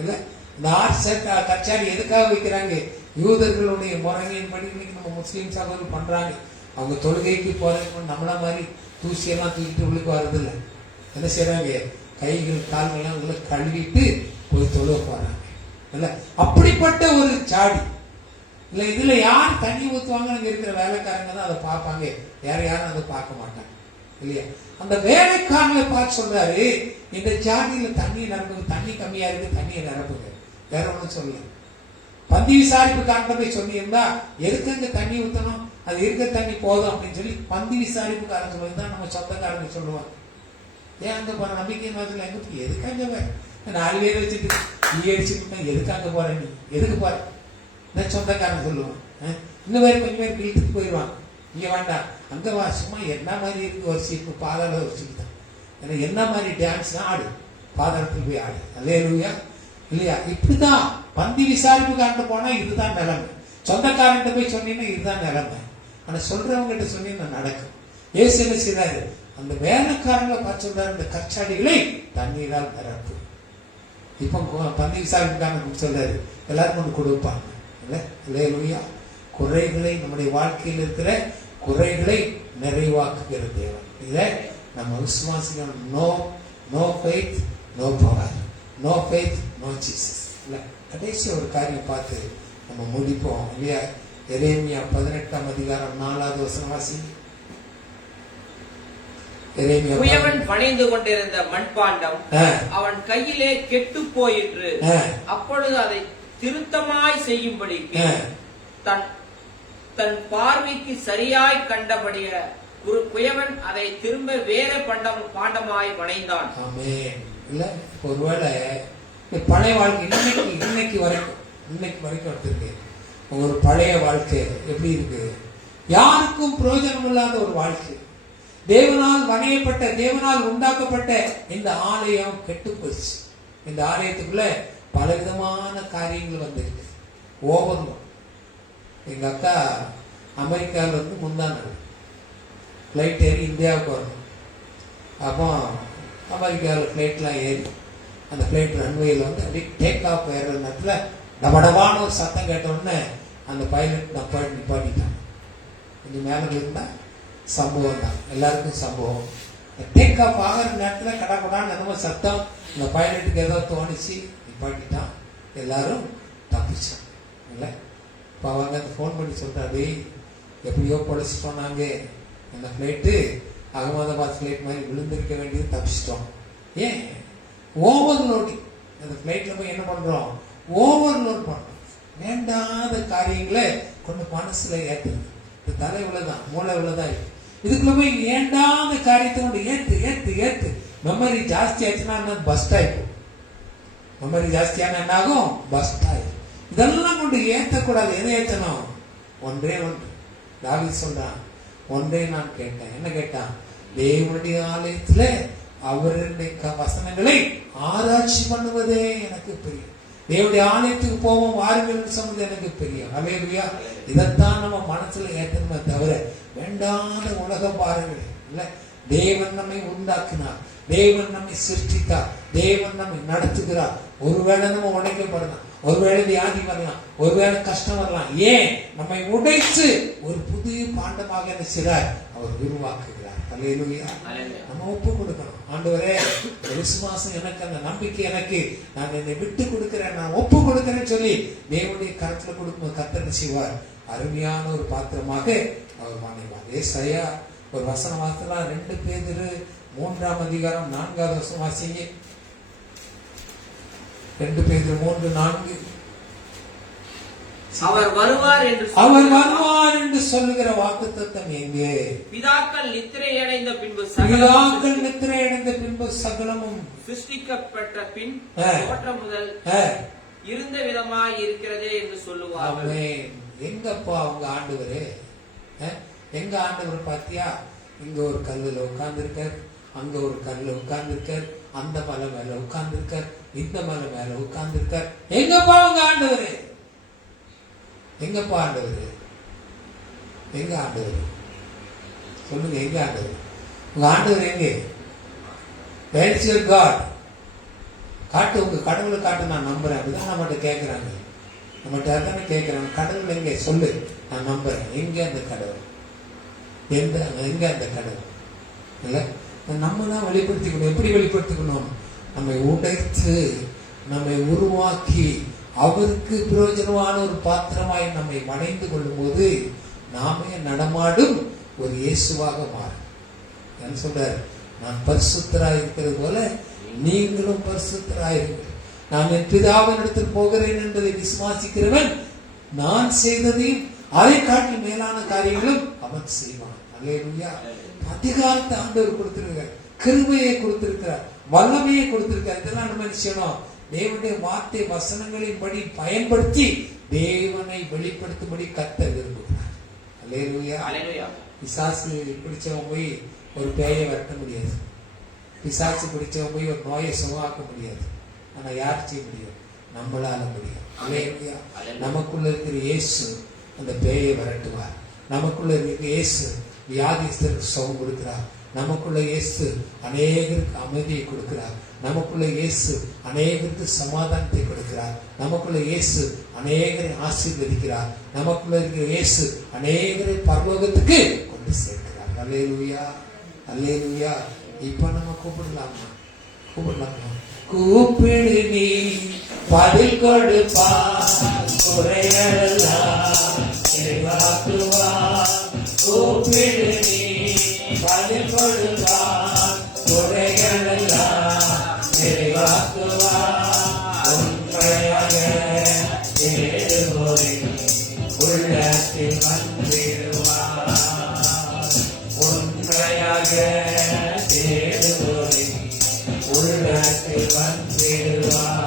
இல்ல, இந்த 6 கற்சாடி எதுக்காக வைக்கிறாங்க? யூதர்களுடைய முறையின் படி நம்ம முஸ்லீம் சகோதரர்கள் பண்றாங்க. அவங்க தொழுகைக்கு போறதுக்கு நம்மள மாதிரி தூசியெல்லாம் தூக்கிட்டு உள்ளுக்கு வர்றது இல்லை. என்ன செய்யறாங்க? கைகள் கால்கள்லாம் உள்ள கழுவிட்டு போய் தொழுக போறாங்க. இல்ல, அப்படிப்பட்ட ஒரு சாடி இல்ல. இதுல யார் தண்ணி ஊத்துவாங்க? அங்க இருக்கிற வேலைக்காரங்க தான் அதை பார்ப்பாங்க, வேற யாரும் அதை பார்க்க மாட்டாங்க. இல்லையா? அந்த வேலைக்காரங்களை பார்த்து சொல்றாரு, இந்த ஜாதியில தண்ணி நிரப்புங்க, தண்ணி கம்மியா இருக்கு, தண்ணியை நிரப்புங்க. வேற ஒண்ணும் சொல்லல. பந்தி விசாரிப்புக்காரன் போய் சொன்னீங்கன்னா எதுக்கு அங்க தண்ணி ஊற்றணும், அது இருக்க தண்ணி போதும் அப்படின்னு சொல்லி பந்தி விசாரிப்புக்காரன் சொல்லுதான் நம்ம சொந்தக்காரங்க சொல்லுவாங்க. ஏன் அங்க போற நம்பிக்கை மாதிரி எங்க எதுக்கு அங்க 4 பேர் வச்சுட்டு நீ அடிச்சுட்டு எதுக்கு அங்க போற, நீ எதுக்கு போற, சொந்தக்காரன் சொல்லுவான். இன்னும் பேர் கொஞ்சம் பேர் வீட்டுக்கு போயிடுவாங்க, இங்க வேண்டாம் அங்க வா, சும்மா என்ன மாதிரி இருக்கு ஒரு சீப்பு பாதாள ஒரு சீப்பு தான், ஏன்னா என்ன மாதிரி டான்ஸ் ஆடு, பாதாளத்தில் போய் ஆடு. அல்லேலூயா இல்லையா? இப்படிதான் பந்தி விசாரிப்புக்காரன் போனா இதுதான் நிலைமை. சொந்தக்காரன் போய் சொன்னீங்கன்னா இதுதான் நிலைமை. ஆனா சொல்றவங்க கிட்ட சொன்னீங்கன்னா நடக்கும். ஏசு என்ன செய்றாரு, அந்த வேலைக்காரங்களை பார்த்து சொல்றாரு, இந்த கச்சாடிகளை தண்ணீரால் நிரப்பு. இப்ப பந்தி விசாரிப்புக்காரன் சொல்றாரு, எல்லாருக்கும் ஒன்று கொடுப்பாங்க. அல்லேலூயா. குறைகளை, நம்முடைய வாழ்க்கையில் இருக்கிற குறைகளை நிறைவாக்குகிற தேவன். இதை நம்ம விசுவாசிக்கணும். No faith no power, no faith no Jesus. இல்ல கடைசி ஒரு காரியம் பார்த்து நம்ம முடிப்போம் இல்லையா? எரேமியா 18ஆம் அதிகாரம் 4வது வசனம் வாசி. குயவன் பணிந்து கொண்டிருந்த மண்பாண்டம் அவன் கையிலே கெட்டு போயிற்று. அப்பொழுது அதை திருத்தமாய் செய்யும்படிக்கு தன் பார்வைக்கு சரியாய் கண்டபடிய குயவன் அதை திரும்ப வேற பாண்டமாய் வணைந்தான். இல்ல ஒருவேளை பழைய வாழ்க்கை இன்னைக்கு வரைக்கும் எடுத்திருக்கு. ஒரு பழைய வாழ்க்கை எப்படி இருக்கு? யாருக்கும் பிரயோஜனம் இல்லாத ஒரு வாழ்க்கை. தேவனால் வணையப்பட்ட, தேவனால் உண்டாக்கப்பட்ட இந்த ஆலயம் கெட்டு போச்சு. இந்த ஆலயத்துக்குள்ள பலவிதமான காரியங்கள் வந்திருக்கு. ஓவர்லோட். எங்க அக்கா அமெரிக்காவில் இருந்து முந்தான ஃப்ளைட் ஏறி இந்தியாவுக்கு வரணும். அப்போ அமெரிக்காவில் ஃப்ளைட்லாம் ஏறி அந்த ஃப்ளைட் ரன்வேயில் வந்து அப்படியே டேக் ஆஃப் ஏறுற நேரத்தில் டபடபான ஒரு சத்தம் கேட்டோடனே அந்த பைலட் நிப்பாட்டிட்டான். கொஞ்சம் மேலே இருந்தால் சம்பவம் தான், எல்லாருக்கும் சம்பவம். டேக் ஆஃப் ஆகிற நேரத்தில் கடப்படான்னு என்னமோ சத்தம், இந்த பைலட்டுக்கு ஏதோ தோணிச்சு, நிப்பாட்டிட்டான். எல்லாரும் தப்பிச்சான். இல்லை இப்போ அவங்க அந்த ஃபோன் பண்ணி சொல்கிறாரு, எப்படியோ பொழைச்சிட்டோம், நாங்கள் இந்த ஃப்ளைட்டு அகமதாபாத் ஃப்ளைட் மாதிரி விழுந்திருக்க வேண்டியது, தப்பிச்சிட்டோம். ஏன்? ஓவர்லோடிங். அந்த ஃப்ளைட்டில் போய் என்ன பண்ணுறோம்? ஓவர்லோட் பண்ணுறோம். வேண்டாத காரியங்களை கொண்டு மனசில் ஏற்றுது. இந்த தலை இவ்வளோதான், மூளை இவ்வளோதான் இருக்கு. இதுக்குள்ள போய் வேண்டாத காரியத்தை கொண்டு ஏற்று மெமரி ஜாஸ்தி ஆச்சுன்னா பஸ்ட் ஆகிடும். மெமரி ஜாஸ்தியான என்ன ஆகும்? பஸ்ட் ஆகிடும். இதெல்லாம் கொண்டு ஏற்றக்கூடாது. எதை ஏற்றணும்? ஒன்றே ஒன்று. தாவீது சொல்றான், ஒன்றே நான் கேட்டேன். என்ன கேட்டான்? தேவனுடைய ஆலயத்துல அவருடைய வசனங்களை ஆராய்ச்சி பண்ணுவதே எனக்கு பிரியம். தேவனுடைய ஆலயத்துக்கு போவோம் வாருங்கள் சொன்னது எனக்கு பிரியம். அல்லேலூயா. இதைத்தான் நம்ம மனசுல ஏற்றணுமே தவிர வேண்டாத உலக பாருங்கள் இல்ல. தேவன் நம்மை உண்டாக்கினார், தேவன் நம்மை சிருஷ்டித்தார், தேவன் நம்மை நடத்துகிறார். ஒருவேளை நம்ம உடைக்கப்படலாம், ஒருவேளை வியாதி வரலாம், ஒருவேளை கஷ்டம் வரலாம். ஏன்? நம்மை உடைத்து ஒரு புதிய பாண்டமாக என்ன செய்றார்? அவர் உருவாக்குகிறார். அல்லேலூயா. நம்ம ஒப்பு கொடுக்கணும். ஆண்டவரே, விசுவாசம் எனக்கு, அந்த நம்பிக்கை எனக்கு, நான் என்னை விட்டு கொடுக்கிறேன், நான் ஒப்பு கொடுக்கிறேன்னு சொல்லி தேவனுடைய கருத்துல கொடுக்கும்போது கர்த்தர் செய்வார். அருமையான ஒரு பாத்திரமாக அவர் மாறிவார். ஏசாயா ஒரு வசனம் வாசலாம். 2 பேதுரு 3ஆம் அதிகாரம் 4வது வசனம் வாசிங்க. 2 பேதுரு 3:4. அவர் வருவார் என்று சொல்லுகிற வாக்குத்தத்தம் எங்கே? பிதாக்கள் நித்திரை அடைந்த பின்பு சகலமும் சிருஷ்டிக்கப்பட்ட பின் தோற்றம் முதல் இருந்த விதமாய் இருக்கிறதே என்று சொல்லுவார்கள். எங்கப்பா அவங்க ஆண்டவரே? எங்க ஆண்டவர் பாத்தியா? இங்க ஒரு கல்லுல உட்கார்ந்து இருக்கார், அங்க ஒரு கல்லுல உட்கார்ந்து இருக்கார், அந்த மலை மேல உட்கார்ந்து இருக்கார், இந்த மலை மேல உட்கார்ந்து இருக்கார். எங்கப்பா அவங்க ஆண்டவரே? எங்கப்பா ஆண்டவர்? எங்க ஆண்டவர்? சொல்லுங்க, எங்க ஆண்டவர்? உங்க ஆண்டவர் எங்கே? Where is your God? காட்டு, உங்க கடவுளை காட்டு, நான் நம்புறேன். அப்படிதான் நம்மகிட்ட கேட்கிறாங்க, நம்மகிட்ட தானே கேட்கிறாங்க. கடவுள் எங்கே சொல்லு, நான் நம்புறேன். எங்க அந்த கடவுள்? எங்க அந்த கடவுள்? இல்லை, நம்ம தான் வெளிப்படுத்திக்கணும். எப்படி வெளிப்படுத்திக்கணும்? நம்மை உடைத்து, நம்மை உருவாக்கி, அவருக்கு பிரயோஜனமான ஒரு பாத்திரமாய் நம்மை வணைந்து கொள்ளும் போது நாமே நடமாடும் ஒரு இயேசுவாக மாறும். என்ன சொல்றாரு? நான் பரிசுத்தராய் இருக்கிறது போல நீங்களும் பரிசுத்தராயிருங்கள். நான் என் பிதாவினிடத்தில் போகிறேன் என்பதை விசுவாசிக்கிறவன் நான் செய்ததையும் அதை காட்டி மேலான காரியங்களும் அவன் செய்வான். அல்லேலூயா. அதிகாரத்தை ஆண்டவர் கொடுத்திருக்கிறார், கிருபையை கொடுத்திருக்கிறார், வல்லமையை கொடுத்திருக்கிறார். இதெல்லாம் நம்ம செய்யணும். தேவனுடைய வார்த்தை வசனங்களின் படி பயன்படுத்தி தேவனை வெளிப்படுத்தும்படி கர்த்தர் விரும்புகிறார். அல்லேலூயா. பிசாசு பிடிச்சவன் போய் ஒரு பேயை விரட்ட முடியாது. பிசாசு பிடிச்சவன் போய் ஒரு நோயை சுகமாக்க முடியாது. ஆனா யார் செய்ய முடியும்? நம்மளால முடியும். அல்லேலூயா. நமக்குள்ள இருக்கிற இயேசு அந்த பேயை விரட்டுவார். நமக்குள்ள இருக்கிற இயேசு வியாதிஸ்தருக்கு சுகம் கொடுக்கிறார். நமக்குள்ள இயேசு அநேகருக்கு அமைதியை கொடுக்கிறார். நமக்குள்ள இயேசு அநேகருக்கு சமாதானத்தை கொடுக்கிறார். நமக்குள்ள இயேசு அநேகரை ஆசீர்வதிக்கிறார். நமக்குள்ள இருக்கிற இயேசு அநேகரை பரலோகத்துக்கு கொண்டு சேர்க்கிறார். அல்லேலூயா, அல்லேலூயா. இப்ப நம்ம கூப்பிடலாமா? கூப்பிடு நீ பதில் கொடுப்பார், குறைகளெல்லாம் நிறைவாக்குவார். கூப்பிடு நீ பதில் கொடுப்பார், குறைகளெல்லாம் நிறைவாக்குவார். உண்மையாக தேடுவோரின் உள்ளத்தில் வந்திடுவார். உண்மையாக தேடுவோரின் உள்ளத்தில் வந்திடுவார்.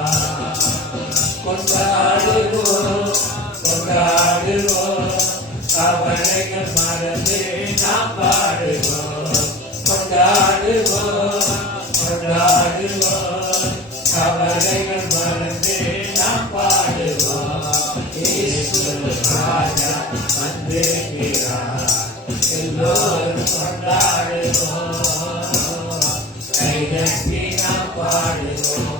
கொண்டாடுவோம், கொண்டாடுவோம், கவலைகள் மறந்து நாம் பாடுவோம். கொண்டாடுவோம், கொண்டாடுவோம், கவலைகள் மறந்து நாம் பாடுவோம். இயேசு ராஜா வந்திருக்கிறார், எல்லோரும் கொண்டாடுவோம். கைதட்டி நாம் பாடுவோம்.